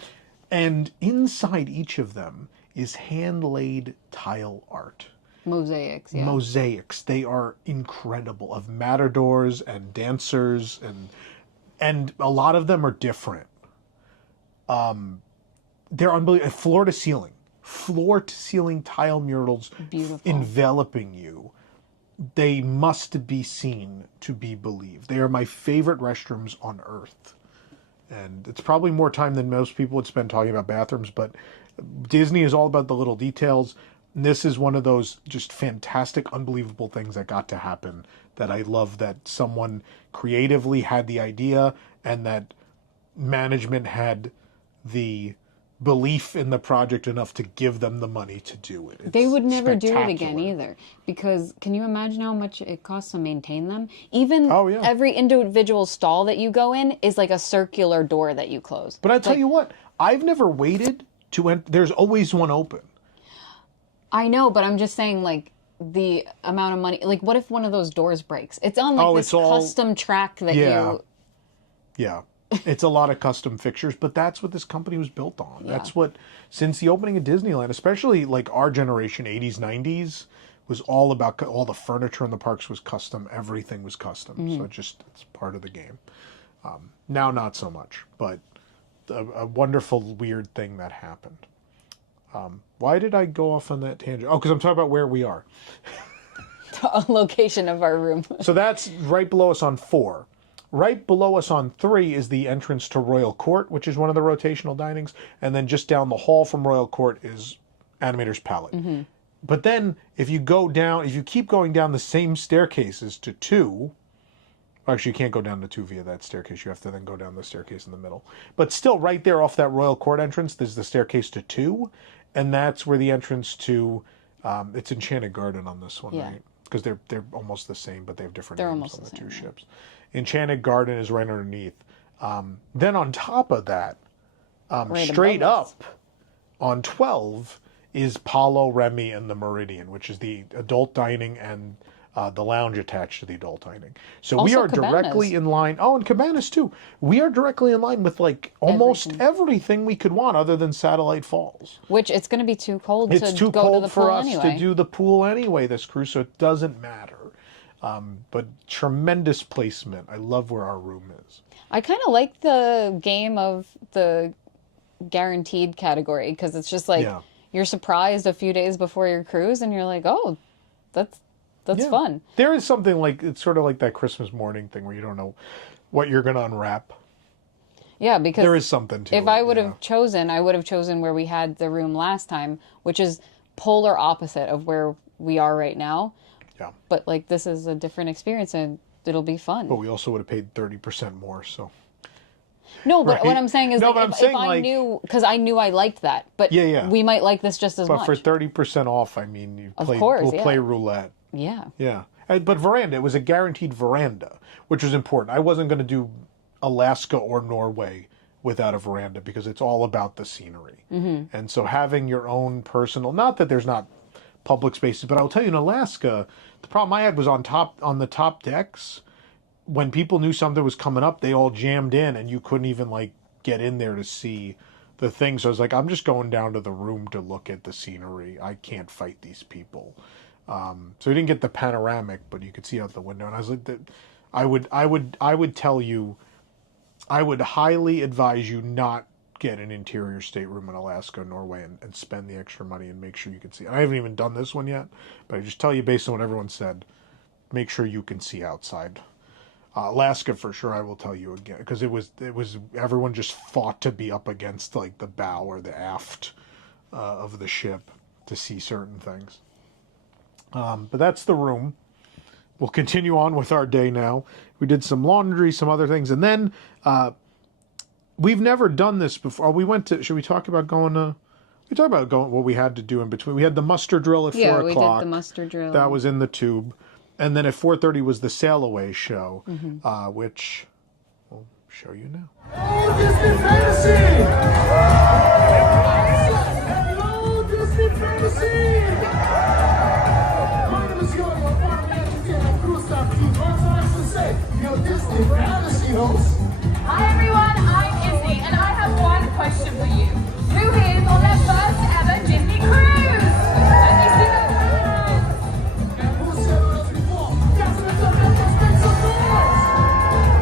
And inside each of them is hand-laid tile art. Mosaics, yeah. Mosaics. They are incredible, of matadors and dancers, and a lot of them are different. They're unbelievable. Floor to ceiling tile murals. Beautiful. Enveloping you. They must be seen to be believed. They are my favorite restrooms on earth. And it's probably more time than most people would spend talking about bathrooms, but Disney is all about the little details. And this is one of those just fantastic, unbelievable things that got to happen, that I love, that someone creatively had the idea and that management had the belief in the project enough to give them the money to do it. They would never do it again either, because can you imagine how much it costs to maintain them? Even every individual stall that you go in is like a circular door that you close. But I tell you what, I've never waited to enter. There's always one open. I know, but I'm just saying, like, the amount of money. Like, what if one of those doors breaks? It's on like this custom track that you. Yeah. It's a lot of custom fixtures, but that's what this company was built on. Yeah. That's what, since the opening of Disneyland, especially like our generation, 80s, 90s, was all about, all the furniture in the parks was custom. Everything was custom. Mm-hmm. So it's part of the game. Now, not so much, but a wonderful, weird thing that happened. Why did I go off on that tangent? Oh, because I'm talking about where we are. The location of our room. So that's right below us on 4. Right below us on 3 is the entrance to Royal Court, which is one of the rotational dinings. And then just down the hall from Royal Court is Animator's Palette. Mm-hmm. But then if you keep going down the same staircases to 2, actually you can't go down to 2 via that staircase. You have to then go down the staircase in the middle. But still right there off that Royal Court entrance, there's the staircase to 2. And that's where the entrance to, it's Enchanted Garden on this one, right? Because they're almost the same, but they have different names on the two ships. Enchanted Garden is right underneath. Then on top of that, straight up on 12 is Palo, Remy, and the Meridian, which is the adult dining and the lounge attached to the adult dining. So also we are directly in line. Oh, and Cabanas too. We are directly in line with like almost everything we could want other than Satellite Falls. Which it's going to be too cold to go to the pool anyway. It's too cold for us to do the pool anyway this cruise, so it doesn't matter. But tremendous placement. I love where our room is. I kind of like the game of the guaranteed category, because it's just like you're surprised a few days before your cruise and you're like, oh, that's fun. There is something like, it's sort of like that Christmas morning thing where you don't know what you're going to unwrap. Yeah, because there is something to it. If I would have chosen, I would have chosen where we had the room last time, which is polar opposite of where we are right now. Yeah. But like, this is a different experience and it'll be fun. But we also would have paid 30% more, so. No, but what I'm saying is, if I knew, because I knew I liked that, but we might like this just as much. But for 30% off, I mean, we'll play roulette. Yeah. Yeah. But veranda, it was a guaranteed veranda, which was important. I wasn't going to do Alaska or Norway without a veranda because it's all about the scenery. Mm-hmm. And so having your own personal, not that there's not public spaces, but I'll tell you, in Alaska, the problem I had was on the top decks. When people knew something was coming up, they all jammed in and you couldn't even like get in there to see the thing. So I was like, I'm just going down to the room to look at the scenery. I can't fight these people. So we didn't get the panoramic, but you could see out the window. And I was like, I would tell you, I would highly advise you not get an interior stateroom in Alaska or Norway and spend the extra money and make sure you can see. I haven't even done this one yet, but I just tell you based on what everyone said, make sure you can see outside. Alaska for sure, I will tell you again, because it was everyone just fought to be up against like the bow or the aft of the ship to see certain things. But that's the room. We'll continue on with our day now. We did some laundry, some other things, and then we've never done this before. We went to. Should we talk about going to? We talked about going. What we had to do in between. We had the muster drill at 4 o'clock. Yeah, we did the muster drill. That was in the tube, and then at 4:30 was the Sailaway show, which we'll show you now. Hello, Disney Fantasy! Hello, Disney Fantasy! My name is Yo-Yo, part of the entertainment crew staff team. Also, I should say, your Disney Fantasy host. Hi everyone, I'm Izzy, and I have one question for you. Who here is on their first ever Disney cruise? Let me see those hands. And who said all this before? That's what the let's make some noise!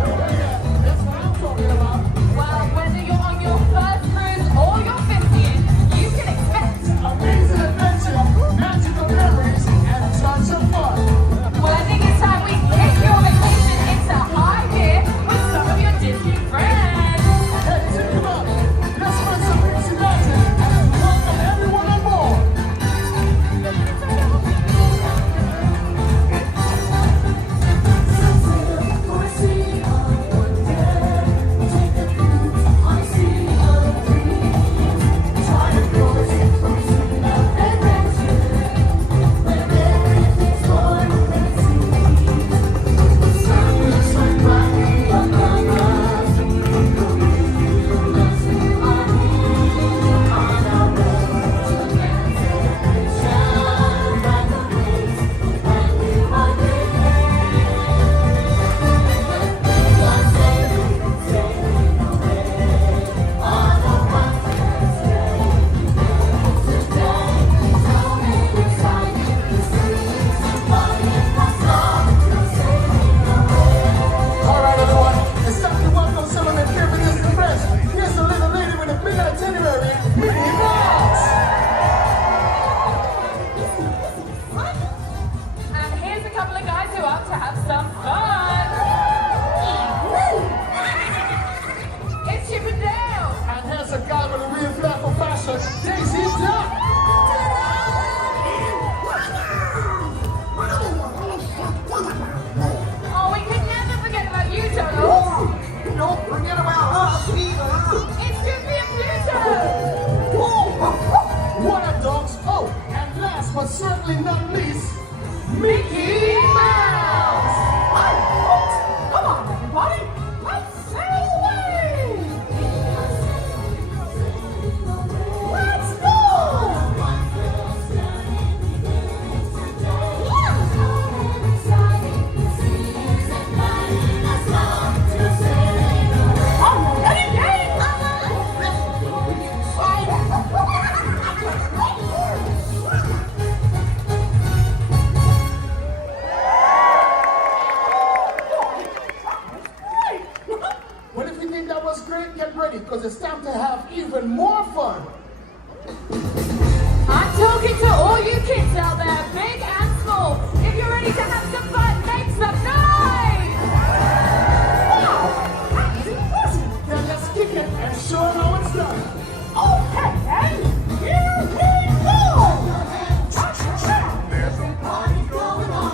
Oh yeah, that's what I'm talking about. Well, whether you're on your first cruise or your 50th, you can expect Amazing adventure, magical memories, and tons of fun. Well, I think it's time we kick your vacation into high gear with some of your Disney friends. Hey, think about it. Let's find some fancy magic and welcome everyone on board. All right, everyone, it's time to welcome some of my favorite Disney friends. Here's the little lady with a big itinerary, Minnie Mouse. And here's a couple of guys who are up to have some fun. It's Chip and Dale. And here's a guy with a real flair for fashion, Daisy Duck. Oh, we can never forget about you, Donald. Don't forget about us either. It's Goofy and Pluto. What up, dogs? Oh, and last but certainly not least, Mickey Mouse. Hi, folks. Come on, everybody. Let's sail away. Let's go. I'm ready, gang. Well, if you think that was great, get ready, because it's time to have even more fun. I'm talking to all you kids out there, big and small. If you're ready to have some fun, make some noise! Wow, that is impressive. Then let's kick it and show them how it's done. Okay, then, here we go! There's a party going on.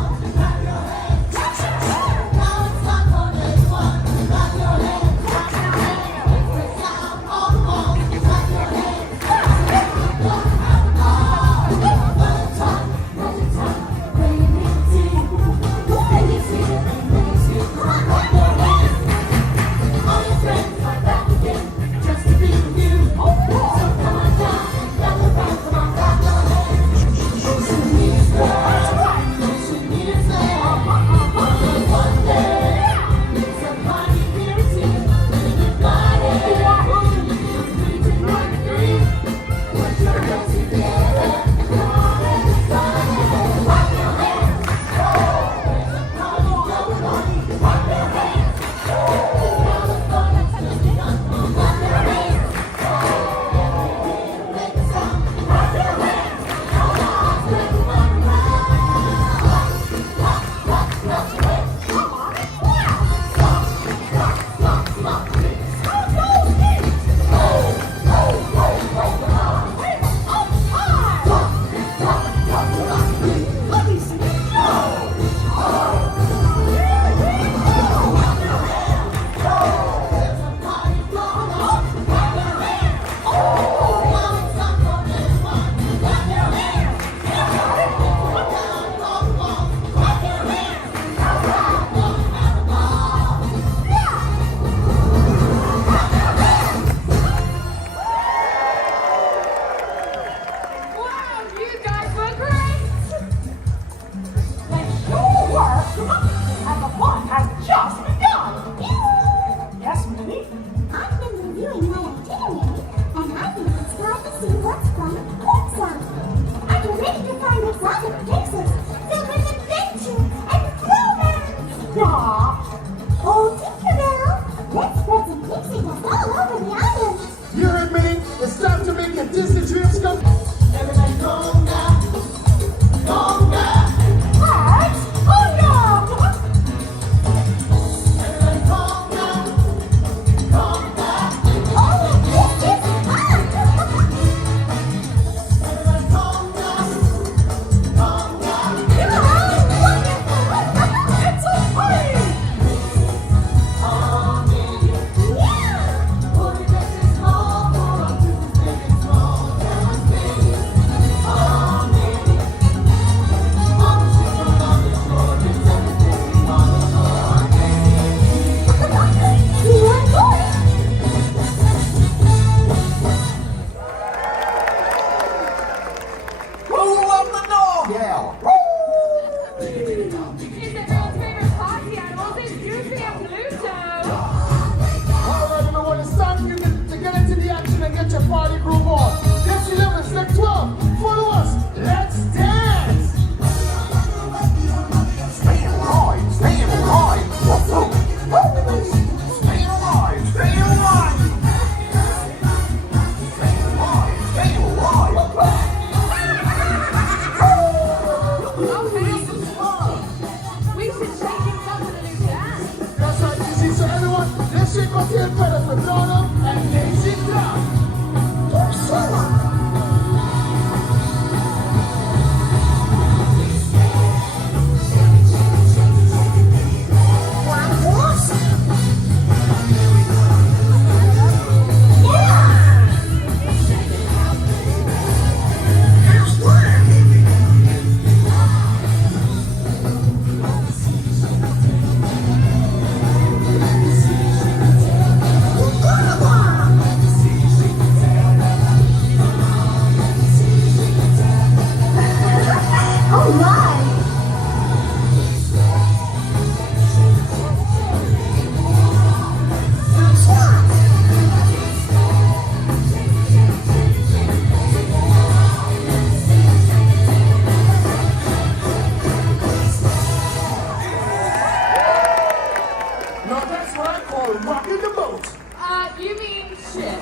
You mean ship.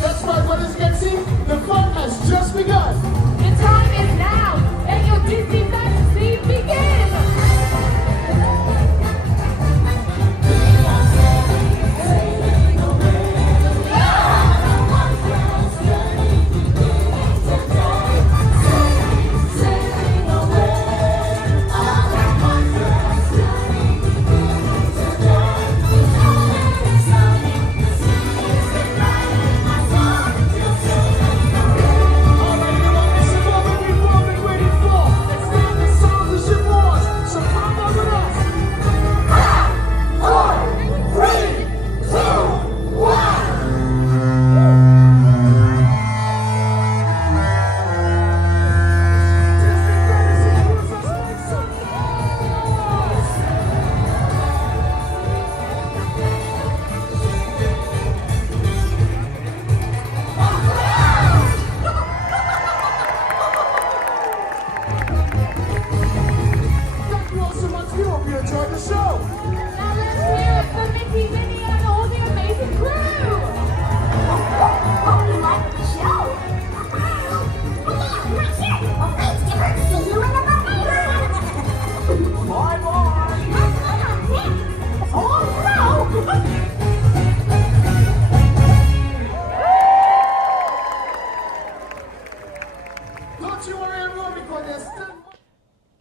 That's right, brothers and sisters. The fun has just begun. The time is now. Let your Disney fantasy begin.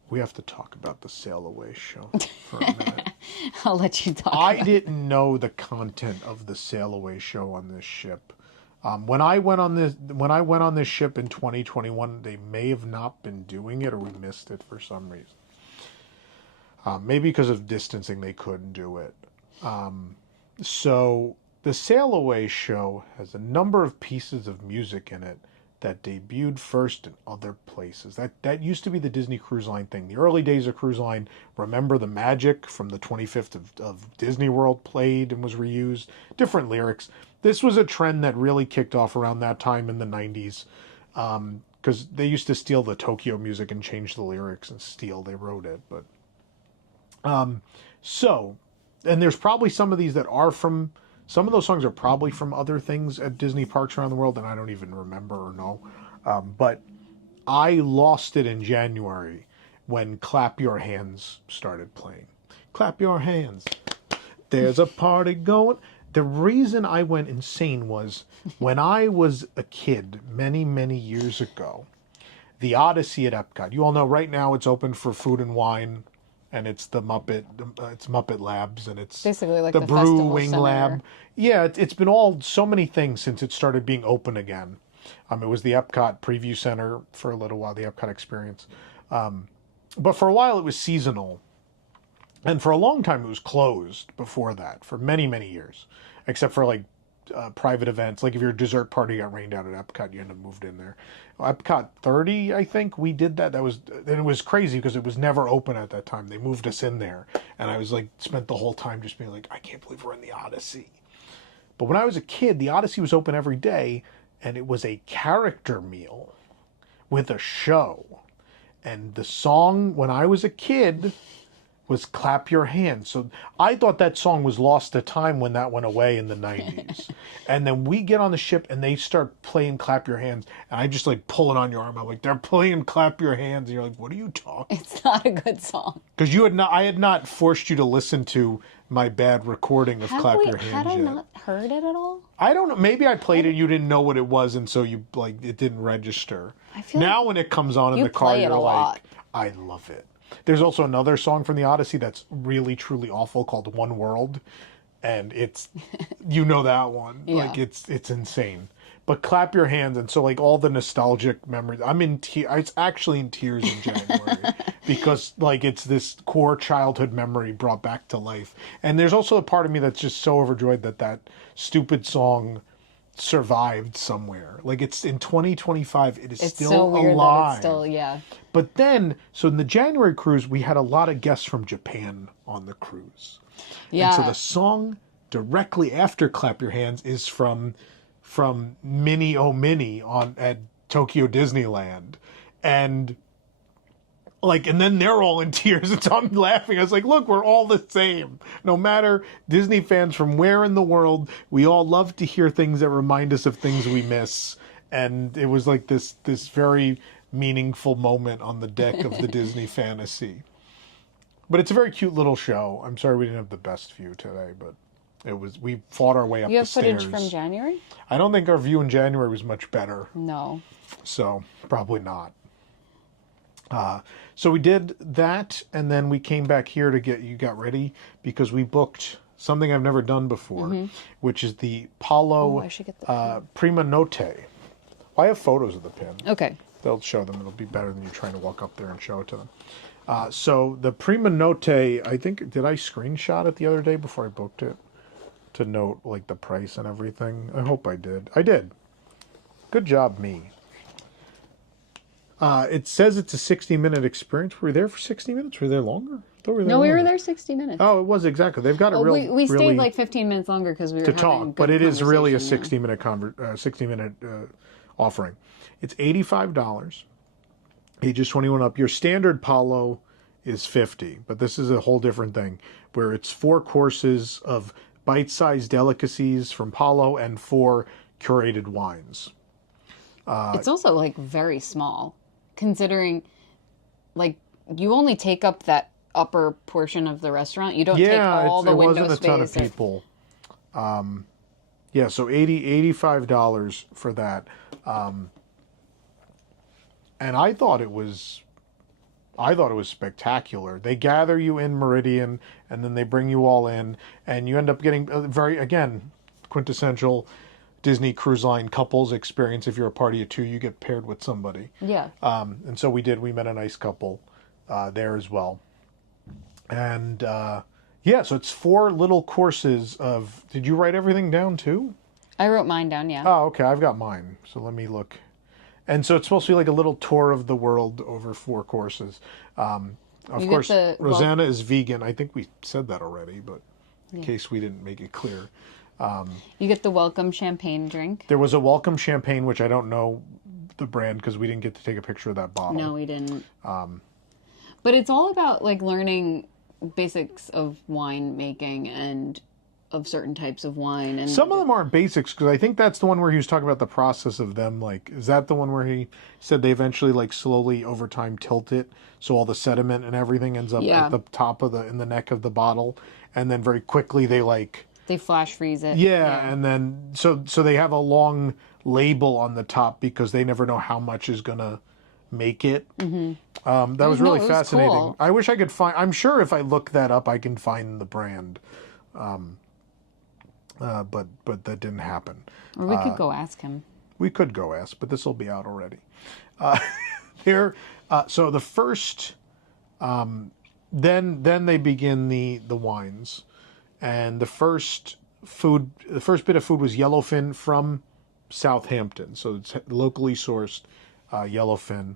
We have to talk about the Sailaway show for a minute. I'll let you talk. I didn't know the content of the Sailaway show on this ship. When I went on this ship in 2021, they may have not been doing it, or we missed it for some reason. Maybe because of distancing, they couldn't do it. So the Sailaway show has a number of pieces of music in it that debuted first in other places. That used to be the Disney Cruise Line thing. The early days of Cruise Line, Remember the Magic from the 25th of Disney World played and was reused. Different lyrics. This was a trend that really kicked off around that time in the 90s. Because they used to steal the Tokyo music and change the lyrics and they wrote it. But and there's probably some of these that are from, some of those songs are probably from other things at Disney parks around the world, and I don't even remember or know. But I lost it in January when Clap Your Hands started playing. Clap your hands. There's a party going. The reason I went insane was when I was a kid many, many years ago, the Odyssey at Epcot. You all know right now it's open for food and wine. And it's the Muppet Labs, and it's basically like the the Brew festival Wing center. Lab. Yeah, it's been so many things since it started being open again. It was the Epcot Preview Center for a little while, the Epcot Experience. But for a while it was seasonal. And for a long time it was closed before that, for many, many years. Except for like private events. Like if your dessert party got rained out at Epcot, you end up moved in there. Epcot 30, I think, we did that. And it was crazy because it was never open at that time. They moved us in there. And I was like, spent the whole time just being like, I can't believe we're in the Odyssey. But when I was a kid, the Odyssey was open every day. And it was a character meal with a show. And the song, when I was a kid, was Clap Your Hands. So I thought that song was lost to time when that went away in the 90s. And then we get on the ship and they start playing Clap Your Hands. And I just like pull it on your arm. I'm like, they're playing Clap Your Hands. And you're like, what are you talking? It's not a good song. Because I had not forced you to listen to my bad recording of Clap Your Hands Had I yet. not heard it at all? I don't know. Maybe I played it. You didn't know what it was. And so you it didn't register. I feel now like when it comes on in you the car, play it you're a like, lot. I love it. There's also another song from the Odyssey that's really, truly awful called One World. And it's, you know that one. Yeah. Like, it's insane. But Clap Your Hands. And so, like, all the nostalgic memories. I'm in it's actually in tears in January. Because, like, it's this core childhood memory brought back to life. And there's also a part of me that's just so overjoyed that stupid song survived somewhere. Like, it's in 2025, it is It's still so weird alive. that it's still, yeah. But then, so in the January cruise, we had a lot of guests from Japan on the cruise. Yeah. And so the song directly after Clap Your Hands is from Mini Oh Mini at Tokyo Disneyland. And like, and then they're all in tears, and so I'm laughing. I was like, look, we're all the same. No matter Disney fans from where in the world, we all love to hear things that remind us of things we miss. And it was like this very meaningful moment on the deck of the Disney Fantasy. But it's a very cute little show. I'm sorry we didn't have the best view today, but we fought our way up You the have stairs. footage from January? I don't think our view in January was much better. No. So probably not. So we did that, and then we came back here to get you got ready because we booked something I've never done before, which is the Palo I should get the pin. Prima Notte. I have photos of the pin. Okay. They'll show them. It'll be better than you trying to walk up there and show it to them. So the Prima Notte, I think, did I screenshot it the other day before I booked it to note like the price and everything? I hope I did. I did. Good job, me. It says it's a 60-minute experience. Were we there for 60 minutes? Were we there longer? I thought No, we were longer. there 60 minutes. Oh, it was exactly. They've got a real. We stayed really, like 15 minutes longer because we were to having talk, good but it is really a conversation, 60-minute offering. It's $85. Ages 21 up. Your standard Palo is $50, but this is a whole different thing where it's 4 courses of bite-sized delicacies from Palo and 4 curated wines. It's also like very small, considering like you only take up that upper portion of the restaurant. You don't take all the it window wasn't a ton of space. people. Yeah, so $85 for that. And I thought it was spectacular. They gather you in Meridian, and then they bring you all in, and you end up getting a very, again, quintessential Disney Cruise Line couples experience. If you're a party of 2, you get paired with somebody. Yeah. And so we did. We met a nice couple there as well. And yeah, so it's 4 little courses of. Did you write everything down too? I wrote mine down, yeah. Oh, okay. I've got mine. So let me look. And so it's supposed to be like a little tour of the world over 4 courses. Of You course, get the- Rosanna is vegan. I think we said that already, but in case we didn't make it clear. You get the welcome champagne drink. There was a welcome champagne, which I don't know the brand because we didn't get to take a picture of that bottle. No, we didn't. But it's all about like learning basics of wine making and of certain types of wine. And Some of them aren't basics because I think that's the one where he was talking about the process of them. Like, is that the one where he said they eventually like slowly over time tilt it so all the sediment and everything ends up Yeah. at the top of in the neck of the bottle, and then very quickly they like they flash freeze it. yeah, and then so they have a long label on the top because they never know how much is gonna make it. Mm-hmm. That was really it was fascinating. cool. I wish I could find. I'm sure if I look that up, I can find the brand. But that didn't happen. Or we could go ask him. We could go ask, but this will be out already. So the first, then they begin the wines, and the first bit of food was yellowfin from Southampton. So it's locally sourced yellowfin,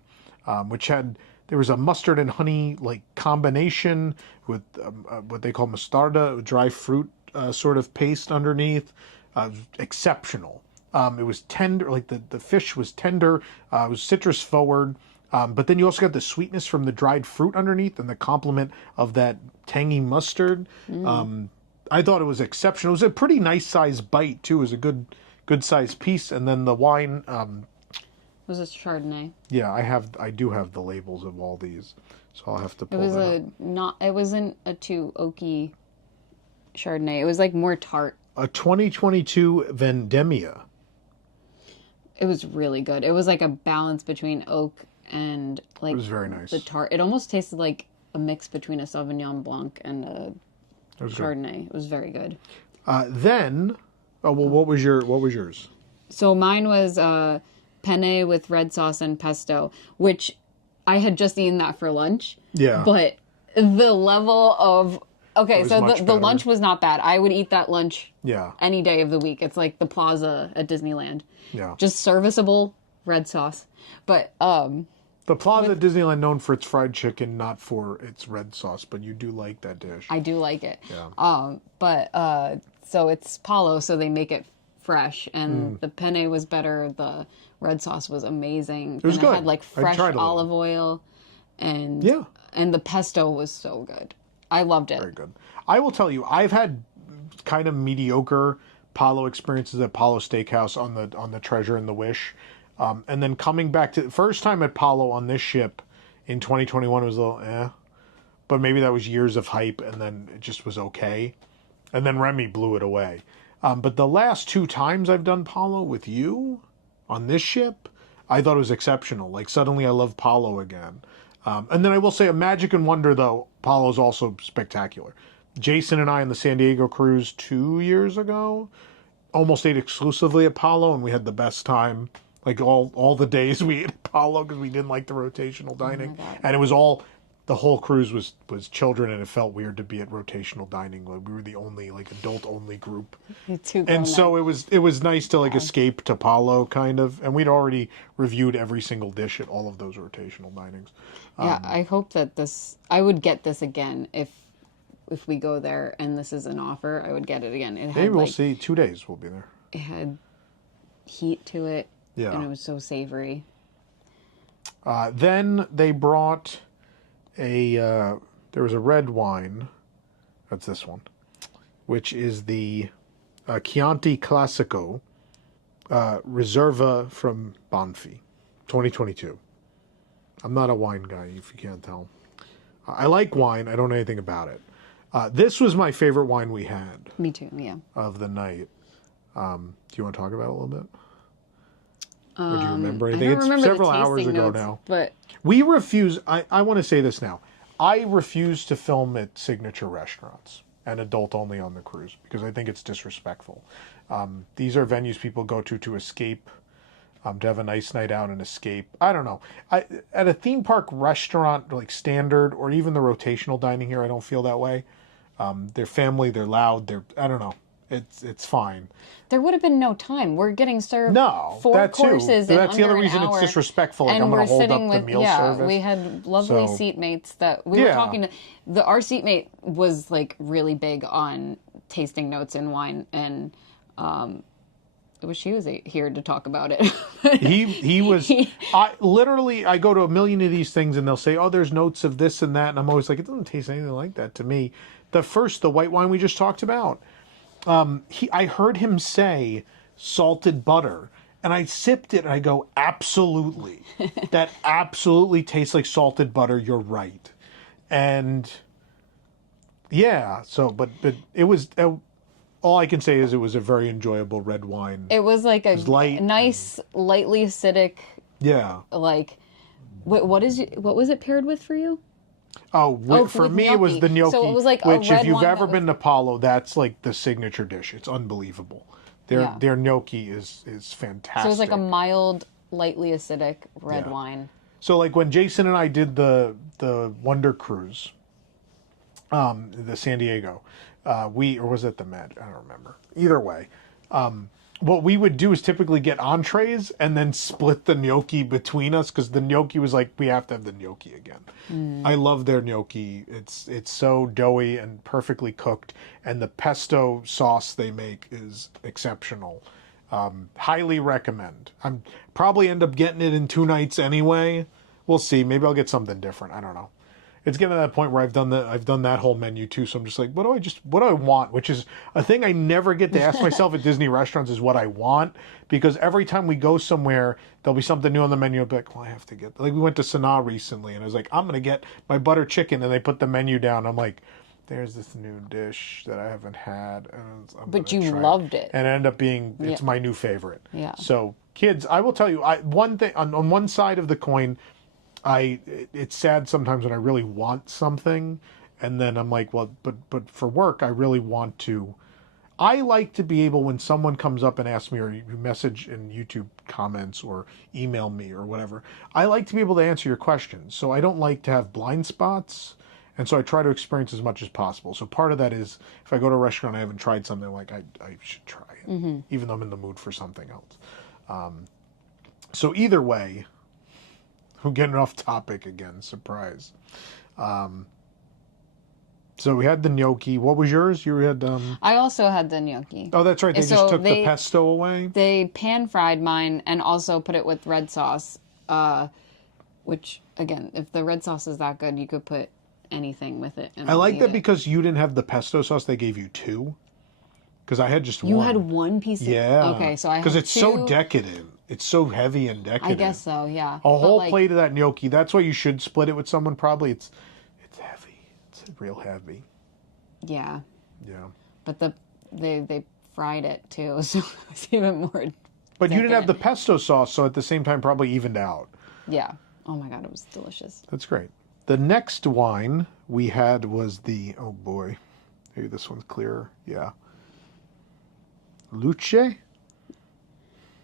which there was a mustard and honey like combination with what they call mostarda, dry fruit sort of paste underneath. Exceptional. It was tender, like the fish was tender. It was citrus forward. But then you also got the sweetness from the dried fruit underneath and the complement of that tangy mustard. I thought it was exceptional. It was a pretty nice sized bite too. It was a good sized piece. And then the wine. Was it Chardonnay? Yeah, I do have the labels of all these, so I'll have to pull It was that up. it wasn't a too oaky Chardonnay. It was like more tart. A 2022 Vendemmia. It was really good. It was like a balance between oak and like It was very nice. the tart. It almost tasted like a mix between a Sauvignon Blanc and a It was good. Chardonnay. It was very good. What was yours? So mine was penne with red sauce and pesto, which I had just eaten that for lunch. Yeah. But the level of It was so much the better. lunch was not bad. I would eat that lunch Yeah. any day of the week. It's like the plaza at Disneyland. Yeah. Just serviceable red sauce. But The Plaza at Disneyland known for its fried chicken, not for its red sauce, but you do like that dish. I do like it. Yeah. So it's Palo, so they make it fresh, and the penne was better. The red sauce was amazing. It was and good. It had like I fresh tried a little. olive oil. and Yeah. and the pesto was so good. I loved it. Very good. I will tell you, I've had kind of mediocre Palo experiences at Palo Steakhouse on the Treasure and the Wish. And then coming back to the first time at Palo on this ship in 2021 was a little but maybe that was years of hype and then it just was okay. And then Remy blew it away. But the last 2 times I've done Palo with you on this ship, I thought it was exceptional. Like suddenly I love Palo again. And then I will say a Magic and Wonder though, Palo is also spectacular. Jason and I on the San Diego cruise 2 years ago almost ate exclusively at Palo and we had the best time. Like all the days we ate at Palo because we didn't like the rotational dining. And it was the whole cruise was children and it felt weird to be at rotational dining. Like we were the only like adult only group. And so it was nice to like escape to Palo kind of. And we'd already reviewed every single dish at all of those rotational dinings. Yeah, I hope that I would get this again if we go there and this is an offer. I would get it again. Maybe we'll see. 2 days we'll be there. It had heat to it. Yeah. And it was so savory. Then they brought there was a red wine. That's this one, which is the Chianti Classico Reserva from Banfi, 2022. I'm not a wine guy, if you can't tell. I like wine. I don't know anything about it. This was my favorite wine we had. Me too, yeah. Of the night. Do you want to talk about it a little bit? Or do you remember anything? I don't remember several the hours tasting ago notes, now. But We refuse, I want to say this now. I refuse to film at signature restaurants and adult only on the cruise because I think it's disrespectful. These are venues people go to escape, to have a nice night out and escape. I don't know. At a theme park restaurant, like standard, or even the rotational dining here, I don't feel that way. They're family, they're loud, I don't know. It's fine. there would have been no time. We're getting served No, 4 that too. courses So in that's the under other an reason hour, it's disrespectful. Like and I'm going we're to hold sitting up the with meal service. we had lovely So- seatmates that we were Yeah. talking to. Our seatmate was like really big on tasting notes and wine, and she was here to talk about it. He was. I go to a million of these things and they'll say, "Oh, there's notes of this and that," and I'm always like, "It doesn't taste anything like that to me." The white wine we just talked about, I heard him say salted butter, and I sipped it and I go, "Absolutely, that absolutely tastes like salted butter. You're right," and yeah. So, but it was. All I can say is it was a very enjoyable red wine. It was like light nice, lightly acidic. Yeah. Like, what was it paired with for you? For with me, it was the gnocchi. gnocchi, So it was like a which, red if you've wine ever that been to Palo, that's like the signature dish. It's unbelievable. Their gnocchi is fantastic. So it was like a mild, lightly acidic red Yeah. wine. So like when Jason and I did the Wonder Cruise, the San Diego, or was it the Med? I don't remember. Either way, what we would do is typically get entrees and then split the gnocchi between us because the gnocchi was like, we have to have the gnocchi again. I love their gnocchi. It's so doughy and perfectly cooked, and the pesto sauce they make is exceptional. Highly recommend. I'm probably end up getting it in 2 nights anyway. We'll see. Maybe I'll get something different. I don't know. It's getting to that point where I've done that whole menu too. So I'm just like, what do I want? Which is a thing I never get to ask myself at Disney restaurants is what I want, because every time we go somewhere, there'll be something new on the menu. I'll be like, well, I have to get, like we went to Sanaa recently and I was like, I'm going to get my butter chicken. And they put the menu down. I'm like, there's this new dish that I haven't had. And But you loved it. And it ended up being, it's my new favorite. Yeah. So kids, I will tell you, one thing on one side of the coin, it's sad sometimes when I really want something and then I'm like, well, but for work, I really want to. I like to be able, when someone comes up and asks me, or you message in YouTube comments or email me or whatever, I like to be able to answer your questions. So I don't like to have blind spots. And so I try to experience as much as possible. So part of that is if I go to a restaurant, I haven't tried something, like I should try it, even though I'm in the mood for something else. So either way, I'm getting off topic again. Surprise. So we had the gnocchi. What was yours? You had... I also had the gnocchi. Oh, that's right. They just took the pesto away? They pan-fried mine and also put it with red sauce. which again, if the red sauce is that good, you could put anything with it. And I like eat that it. because you didn't have the pesto sauce. They gave you 2. Because I had just You one. had one piece of... Yeah. Okay, so I had Because it's so 2. decadent. It's so heavy and decadent. I guess so, yeah. A But, whole like, plate of that gnocchi. That's why you should split it with someone. Probably it's heavy. It's real heavy. Yeah. Yeah. But they fried it too, so it's even more... But you didn't have the decadent. pesto sauce, so at the same time probably evened out. Yeah. Oh my god, it was delicious. That's great. The next wine we had was the... Oh boy. Maybe this one's clearer. Yeah. Luce?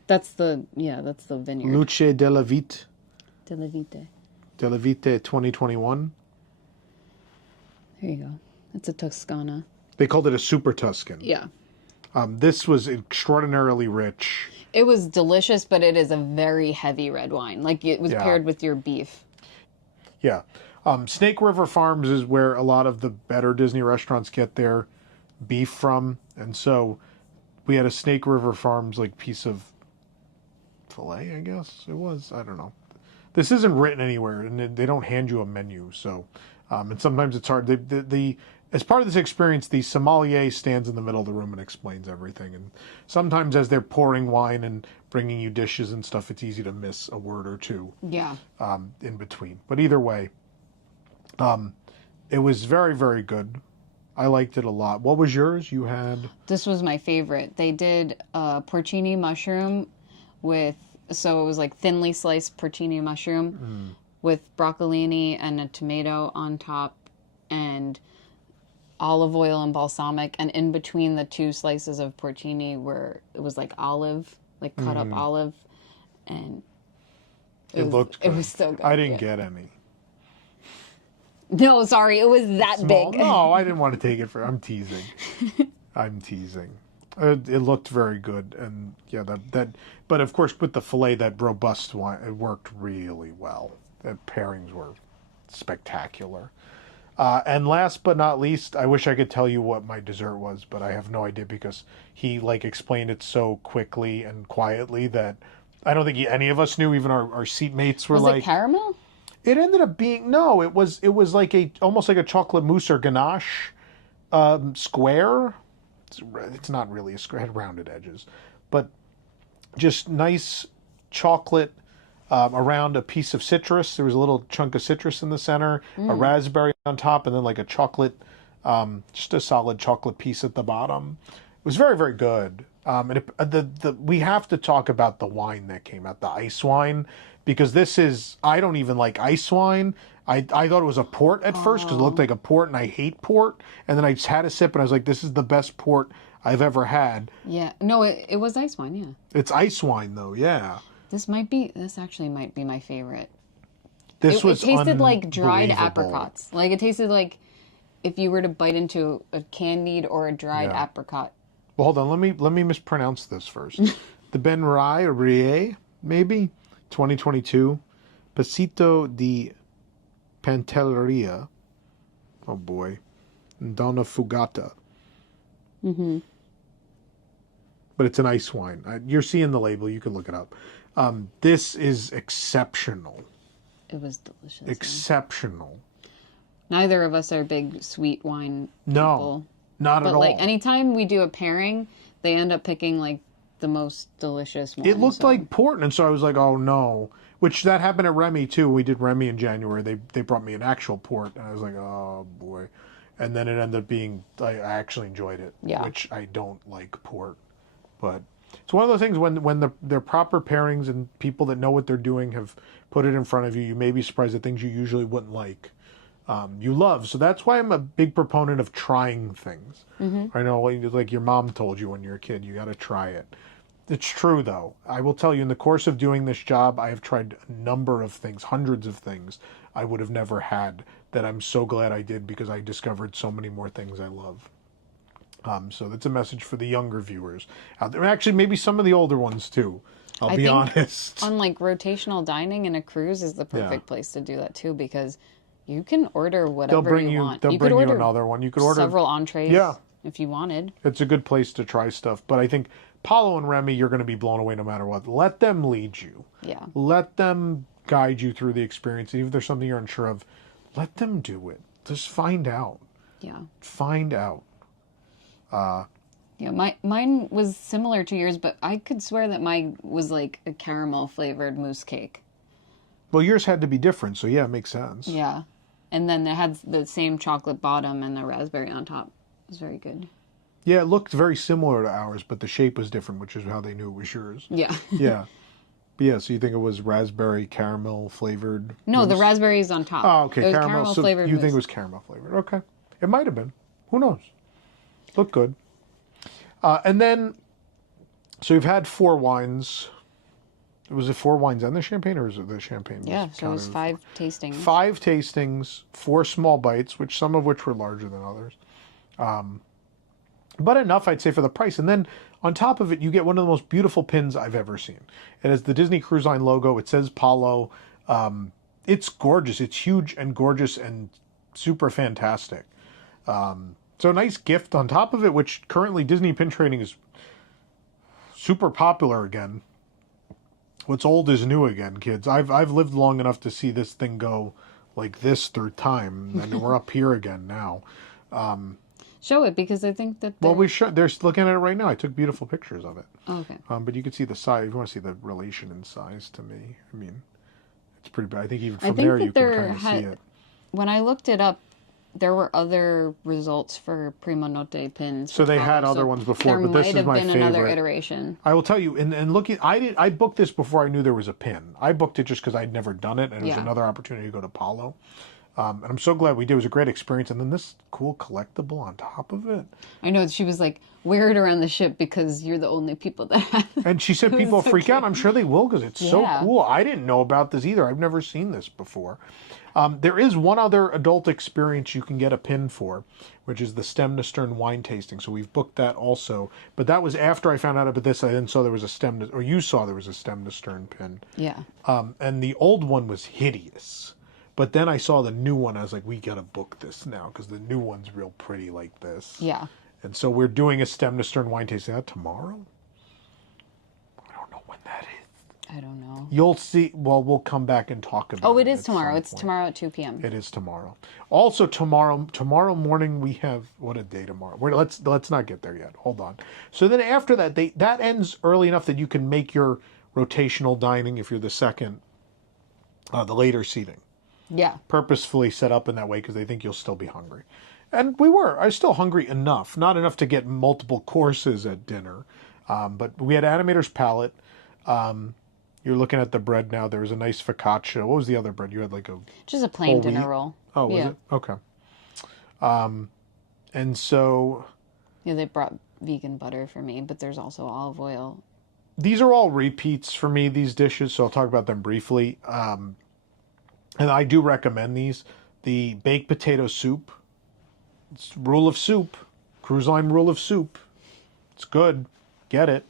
That's the vineyard. Luce della Vite. Della Vite. Della Vite 2021. There you go. It's a Toscana. They called it a Super Tuscan. Yeah. This was extraordinarily rich. It was delicious, but it is a very heavy red wine. Like, it was Yeah. paired with your beef. Yeah. Snake River Farms is where a lot of the better Disney restaurants get their beef from. And so we had a Snake River Farms like piece of filet, I guess it was. I don't know. This isn't written anywhere, and they don't hand you a menu. So, and sometimes it's hard. As part of this experience, the sommelier stands in the middle of the room and explains everything. And sometimes as they're pouring wine and bringing you dishes and stuff, it's easy to miss a word or two Yeah. in between. But either way, it was very, very good. I liked it a lot. What was yours? You had... This was my favorite. They did porcini mushroom so it was like thinly sliced porcini mushroom with broccolini and a tomato on top and olive oil and balsamic. And in between the 2 slices of porcini it was like olive, like cut up olive. And It looked good. It was so good. I didn't get any. No, sorry, it was that Small? big. No, I didn't want to take it for... I'm teasing. I'm teasing. It looked very good, and yeah, that. But of course, with the fillet, that robust wine, it worked really well. The pairings were spectacular. And last but not least, I wish I could tell you what my dessert was, but I have no idea because he explained it so quickly and quietly that I don't think any of us knew. Even our seatmates were Was it caramel? It ended up being no. It was like almost like a chocolate mousse or ganache square. It's not really a square. It had rounded edges, but just nice chocolate around a piece of citrus. There was a little chunk of citrus in the center, a raspberry on top, and then like a chocolate, just a solid chocolate piece at the bottom. It was very, very good. And we have to talk about the wine that came out, the ice wine, because I don't even like ice wine. I thought it was a port at first because it looked like a port, and I hate port. And then I just had a sip, and I was like, this is the best port I've ever had. Yeah. No, it was ice wine, yeah. It's ice wine, though, yeah. This actually might be my favorite. It tasted like dried unbelievable. apricots. Like, it tasted like if you were to bite into a candied or a dried apricot. Well, hold on. Let me mispronounce this first. The Ben Rie, maybe 2022, Pasito di Pantelleria. Oh boy, Donna Fugata. Mm-hmm. But it's an ice wine. You're seeing the label. You can look it up. This is exceptional. It was delicious. Exceptional. Neither of us are big sweet wine people. No, not at all. But anytime we do a pairing, they end up picking the most delicious one. It looked like port, and so I was like, oh no. Which that happened at Remy too. We did Remy in January. They brought me an actual port, and I was like, oh boy. And then it ended up being, I actually enjoyed it. Yeah. Which I don't like port. But it's one of those things when they're proper pairings and people that know what they're doing have put it in front of you, you may be surprised at things you usually wouldn't like. You love. So that's why I'm a big proponent of trying things. Mm-hmm. I know, like your mom told you when you're a kid, you got to try it. It's true, though. I will tell you, in the course of doing this job, I have tried a number of things, hundreds of things I would have never had that I'm so glad I did because I discovered so many more things I love. So that's a message for the younger viewers out there. Actually, maybe some of the older ones, too. I'll be honest. On rotational dining in a cruise is the perfect place to do that, too, because you can order whatever you want. They'll bring you another one. You could order several entrees if you wanted. It's a good place to try stuff. But I think Palo and Remy, you're going to be blown away no matter what. Let them lead you. Yeah. Let them guide you through the experience. And even if there's something you're unsure of, let them do it. Just find out. Yeah. Find out. Yeah, mine was similar to yours, but I could swear that mine was like a caramel flavored mousse cake. Well, yours had to be different, so yeah, it makes sense. Yeah. And then it had the same chocolate bottom and the raspberry on top. It was very good. Yeah, it looked very similar to ours, but the shape was different, which is how they knew it was yours. Yeah. Yeah. But yeah, so you think it was raspberry caramel flavored? No, mousse? the raspberry is on top. Oh, okay. It was caramel so flavored you mousse. think it was caramel flavored. Okay. It might have been. Who knows? Looked good. And then, so you've had 4 wines. Was it 4 wines and the champagne, or is it the champagne? Yeah, so it was counted? 5 tastings. 5 tastings, 4 small bites, which some of which were larger than others. But enough, I'd say, for the price. And then on top of it, you get one of the most beautiful pins I've ever seen. It has the Disney Cruise Line logo. It says Palo. It's gorgeous. It's huge and gorgeous and super fantastic. So a nice gift on top of it, which currently Disney pin trading is super popular again. What's old is new again, kids. I've lived long enough to see this thing go like this through time, and we're up here again now. Show it, because I think that Well, we should. They're looking at it right now. I took beautiful pictures of it. Oh, okay. But you can see the size. If you want to see the relation in size to me, I mean, it's pretty bad. I think even from there you can kind of see it. When I looked it up, there were other results for Primo Notte pins. So they had Palo, other ones before, there but this is might my have been another favorite. iteration. I will tell you, and looking, I booked this before I knew there was a pin. I booked it just because I'd never done it, and it was another opportunity to go to Palo. And I'm so glad we did. It was a great experience. And then this cool collectible on top of it. I know, she was like, wear it around the ship because you're the only people that have it. And she said people freak out. I'm sure they will, because it's so cool. I didn't know about this either. I've never seen this before. There is one other adult experience you can get a pin for, which is the stem to stern wine tasting. So we've booked that also. But that was after I found out about this. I then saw there was a stem to, or you saw there was a stem to stern pin. Yeah. And the old one was hideous. But then I saw the new one. I was like, we got to book this now, because the new one's real pretty like this. Yeah. And so we're doing a stem to stern wine tasting. Is that tomorrow? I don't know when that is. I don't know. You'll see. Well, we'll come back and talk about it. Oh, it is at tomorrow. some It's point. tomorrow at 2 p.m. It is tomorrow. Also tomorrow morning we have, what a day tomorrow. Let's not get there yet. Hold on. So then after that, that ends early enough that you can make your rotational dining if you're the second, the later seating. Yeah. Purposefully set up in that way because they think you'll still be hungry. And we were. I was still hungry enough. Not enough to get multiple courses at dinner. But we had Animator's Palette. You're looking at the bread now. There was a nice focaccia. What was the other bread? You had like a... Just a plain dinner wheat? roll. Oh, was it? Okay. And so... Yeah, they brought vegan butter for me, but there's also olive oil. These are all repeats for me, these dishes, so I'll talk about them briefly. And I do recommend these. The baked potato soup. It's rule of soup. Cruise line rule of soup. It's good. Get it.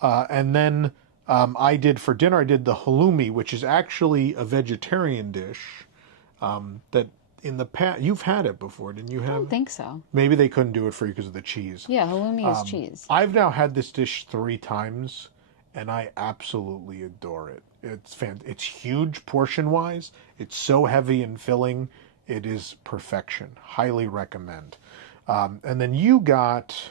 And then I did for dinner, I did the halloumi, which is actually a vegetarian dish that in the past, you've had it before, didn't you have? I don't think so. Maybe they couldn't do it for you because of the cheese. Yeah, halloumi is cheese. I've now had this dish 3 times, and I absolutely adore it. It's huge portion-wise. It's so heavy and filling. It is perfection. Highly recommend. And then you got...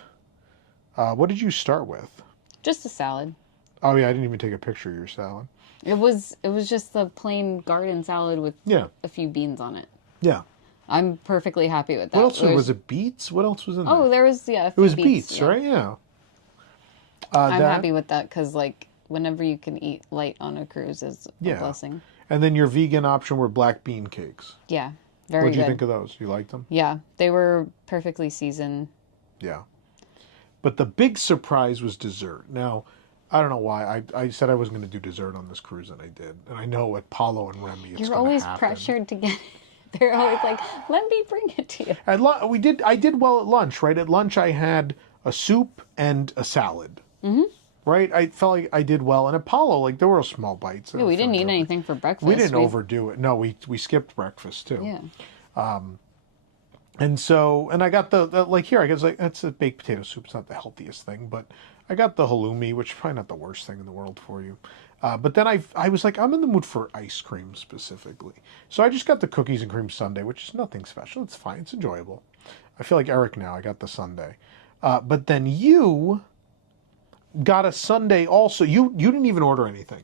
what did you start with? Just a salad. Oh, yeah, I didn't even take a picture of your salad. It was just the plain garden salad with a few beans on it. Yeah. I'm perfectly happy with that. What else was it? Beets? What else was in there? Oh, there was, a it few was beets, beets, right? Yeah. I'm happy with that because, like, whenever you can eat light on a cruise is a blessing. And then your vegan option were black bean cakes. Yeah, very good. What did you think of those? You liked them? Yeah, they were perfectly seasoned. Yeah. But the big surprise was dessert. Now, I don't know why. I said I wasn't going to do dessert on this cruise, and I did. And I know at Palo and Remy it's You're going to always happen. pressured to get it. They're always like, let me bring it to you. I did well at lunch, right? At lunch, I had a soup and a salad. Mm-hmm. Right? I felt like I did well. And at Palo, like, there were small bites. Yeah, we didn't eat anything for breakfast. We didn't overdo it. No, we skipped breakfast, too. Yeah. And so, and I got the like here, I guess, like, that's a baked potato soup. It's not the healthiest thing, but I got the halloumi, which is probably not the worst thing in the world for you. But then I was like, I'm in the mood for ice cream specifically. So I just got the cookies and cream sundae, which is nothing special. It's fine. It's enjoyable. I feel like Eric now. I got the sundae. But then you got a sundae also. You didn't even order anything.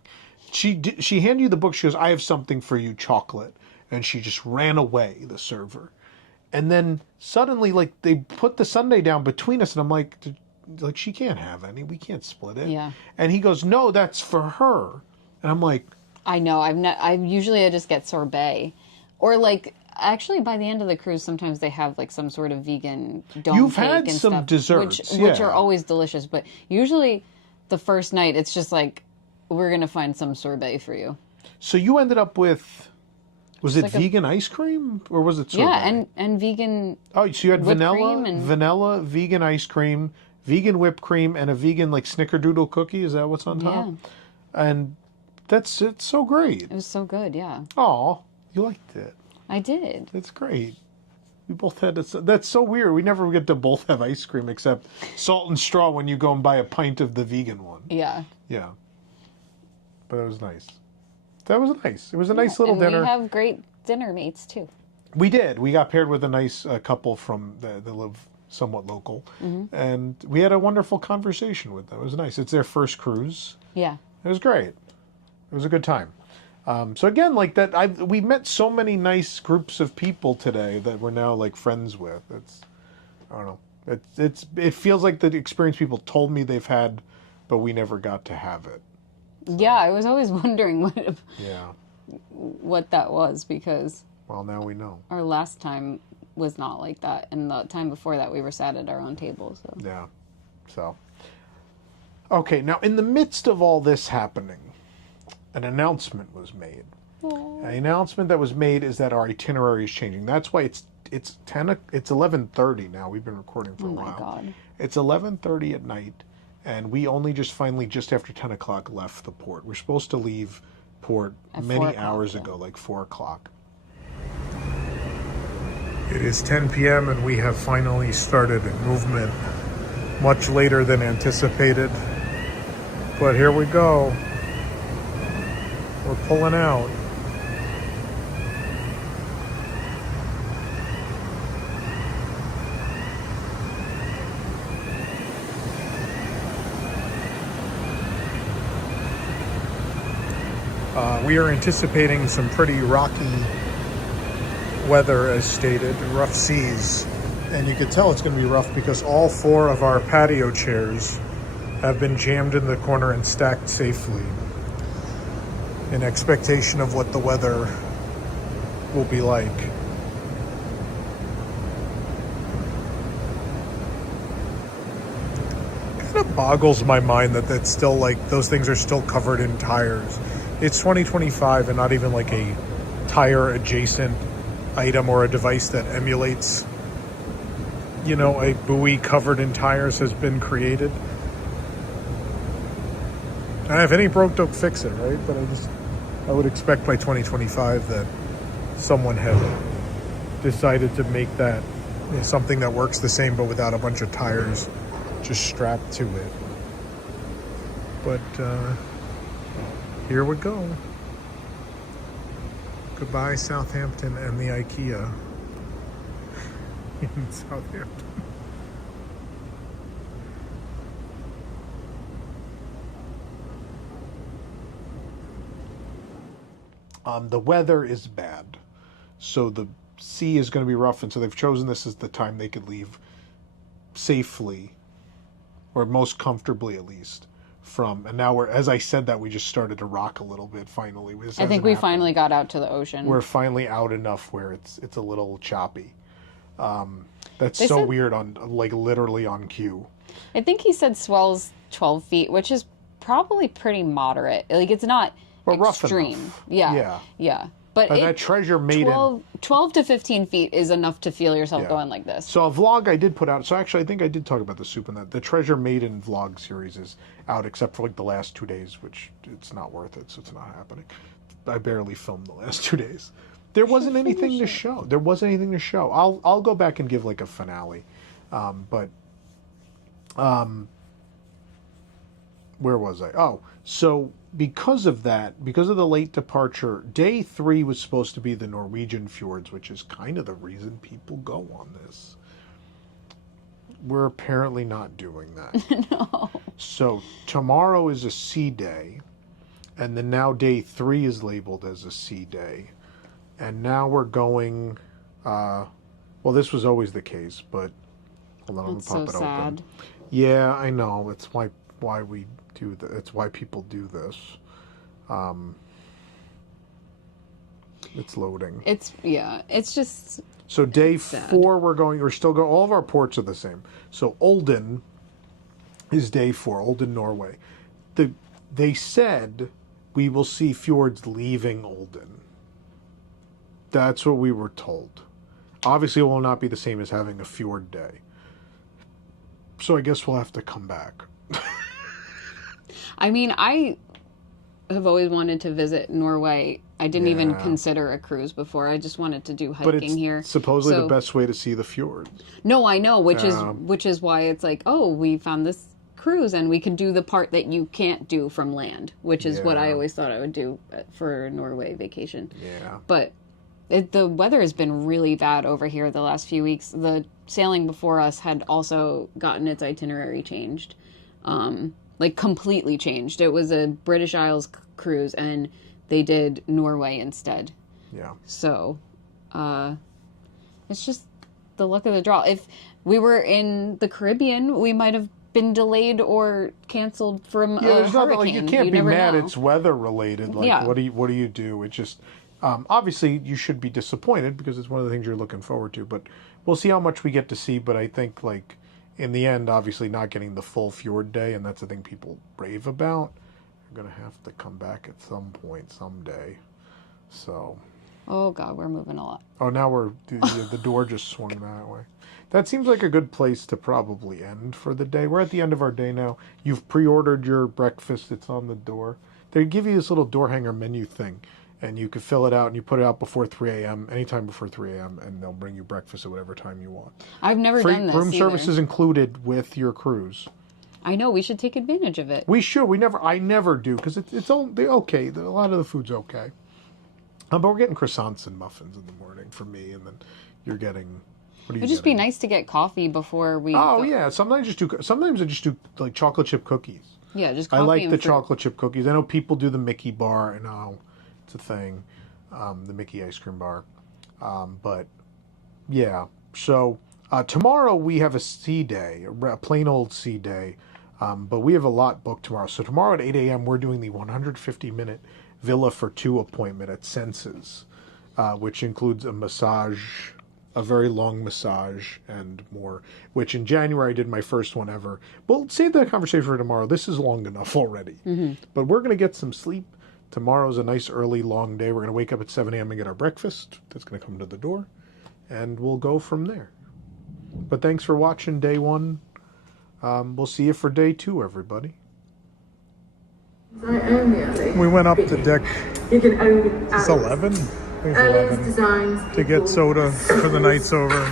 She handed you the book. She goes, I have something for you, chocolate. And she just ran away, the server. And then suddenly, like, they put the sundae down between us. And I'm like, she can't have any. We can't split it. Yeah. And he goes, no, that's for her. And I'm like, I know. I just get sorbet, or like actually by the end of the cruise, sometimes they have like some sort of vegan dome you've cake had and some stuff, desserts, which are always delicious. But usually, the first night it's just like we're gonna find some sorbet for you. So you ended up with, was it like vegan ice cream or was it sorbet? Yeah, and vegan. Oh, so you had whipped cream vanilla, vegan ice cream, vegan whipped cream, and a vegan like snickerdoodle cookie. Is that what's on top? Yeah. And it's so great. It was so good. Yeah. Aw, you liked it. I did. That's great. We both had this. That's so weird. We never get to both have ice cream except salt and straw when you go and buy a pint of the vegan one. Yeah. Yeah. But it was nice. That was nice. It was a nice little dinner. We have great dinner mates too. We did. We got paired with a nice couple from that live somewhat local, and we had a wonderful conversation with them. It was nice. It's their first cruise. Yeah. It was great. It was a good time. So again, like that, we met so many nice groups of people today that we're now like friends with. I don't know. It feels like the experience people told me they've had, but we never got to have it. So. Yeah, I was always wondering what that was, because well, now we know. Our last time was not like that, and the time before that we were sat at our own table. So yeah. So okay, now in the midst of all this happening, an announcement was made. Aww. The announcement that was made is that our itinerary is changing. That's why it's 11:30 now. We've been recording for a while. Oh my God. It's 11:30 at night, and we only just after 10 o'clock left the port. We're supposed to leave port many hours ago, like 4 o'clock. It is 10 p.m. and we have finally started movement, much later than anticipated. But here we go. We're pulling out. We are anticipating some pretty rocky weather, as stated, rough seas. And you can tell it's going to be rough because all 4 of our patio chairs have been jammed in the corner and stacked safely in expectation of what the weather will be like. It kind of boggles my mind that that's still like, those things are still covered in tires. It's 2025 and not even like a tire adjacent item or a device that emulates, a buoy covered in tires has been created. And if any broke, don't fix it, right? But I would expect by 2025 that someone had decided to make that something that works the same but without a bunch of tires just strapped to it. But here we go. Goodbye, Southampton and the IKEA in Southampton. The weather is bad, so the sea is going to be rough, and so they've chosen this as the time they could leave safely, or most comfortably at least, from. And now as I said that, we just started to rock a little bit finally. I think we finally got out to the ocean. We're finally out enough where it's a little choppy. That's so weird on, like, literally on cue. I think he said swells 12 feet, which is probably pretty moderate. Like, it's not extreme. Rough enough. Yeah. But that treasure made 12 to 15 feet is enough to feel yourself going like this. So a vlog I did put out. So actually, I think I did talk about the soup and that. The Treasure Maiden vlog series is out, except for like the last 2 days, which it's not worth it, so it's not happening. I barely filmed the last 2 days. There wasn't anything to show. I'll go back and give like a finale, but where was I? Oh, so because of that, because of the late departure, day 3 was supposed to be the Norwegian fjords, which is kind of the reason people go on this. We're apparently not doing that. No. So tomorrow is a sea day, and then now day 3 is labeled as a sea day. And now we're going, well, this was always the case, but hold on, That's I'm gonna so pop it sad. open. Yeah, I know. It's why we do that. It's why people do this. It's loading. It's just So day sad. 4, we're still going. All of our ports are the same. So Olden is day 4. Olden, Norway. They said we will see fjords leaving Olden. That's what we were told. Obviously, it will not be the same as having a fjord day. So I guess we'll have to come back. I mean, I have always wanted to visit Norway. I didn't even consider a cruise before. I just wanted to do hiking But it's here. supposedly So- the best way to see the fjords. No, I know, which is why it's like, oh, we found this cruise and we could do the part that you can't do from land, which is what I Yeah. always thought I would do for a Norway vacation. Yeah. But the weather has been really bad over here the last few weeks. The sailing before us had also gotten its itinerary changed, like completely changed. It was a British Isles cruise, and they did Norway instead. Yeah. So, it's just the luck of the draw. If we were in the Caribbean, we might have been delayed or canceled from Yeah, a there's not hurricane. like you can't be never mad. know. It's weather related. Like, Yeah. what do you do? It just obviously you should be disappointed because it's one of the things you're looking forward to. But we'll see how much we get to see. But I think like in the end, obviously not getting the full fjord day, and that's the thing people rave about. You're gonna have to come back at some point someday. So. Oh God, we're moving a lot. Oh, now the door just swung that way. That seems like a good place to probably end for the day. We're at the end of our day now. You've pre-ordered your breakfast. It's on the door. They give you this little door hanger menu thing, and you can fill it out, and you put it out before 3 a.m., anytime before 3 a.m., and they'll bring you breakfast at whatever time you want. I've never Free done this room either. service is included with your cruise. I know, we should take advantage of it. We should. I never do, because it's okay. A lot of the food's okay. But we're getting croissants and muffins in the morning for me, and then you're getting... What are you It'd just be getting? nice to get coffee before we Oh go. yeah, sometimes I just do like chocolate chip cookies. Yeah, just I coffee like and the fruit. chocolate chip cookies. I know people do the Mickey bar, and it's a thing, the Mickey ice cream bar. But yeah, so tomorrow we have a sea day, a plain old sea day. But we have a lot booked tomorrow. So tomorrow at 8 a.m. we're doing the 150-minute Villa for 2 appointment at Senses, which includes a massage, a very long massage, and more, which in January I did my first one ever. We'll save that conversation for tomorrow. This is long enough already. But we're going to get some sleep. Tomorrow's a nice early long day. We're going to wake up at 7 a.m. and get our breakfast. That's going to come to the door. And we'll go from there. But thanks for watching day 1. We'll see you for day 2, everybody. We went up to deck, You can own it's 11? I think it's 11. designs To get soda for the night's over.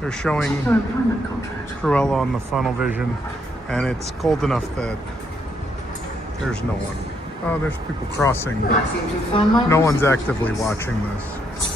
They're showing employment contract. Cruella on the funnel vision, and it's cold enough that there's no one. Oh, there's people crossing. That seems to be fun. No one's actively watching this.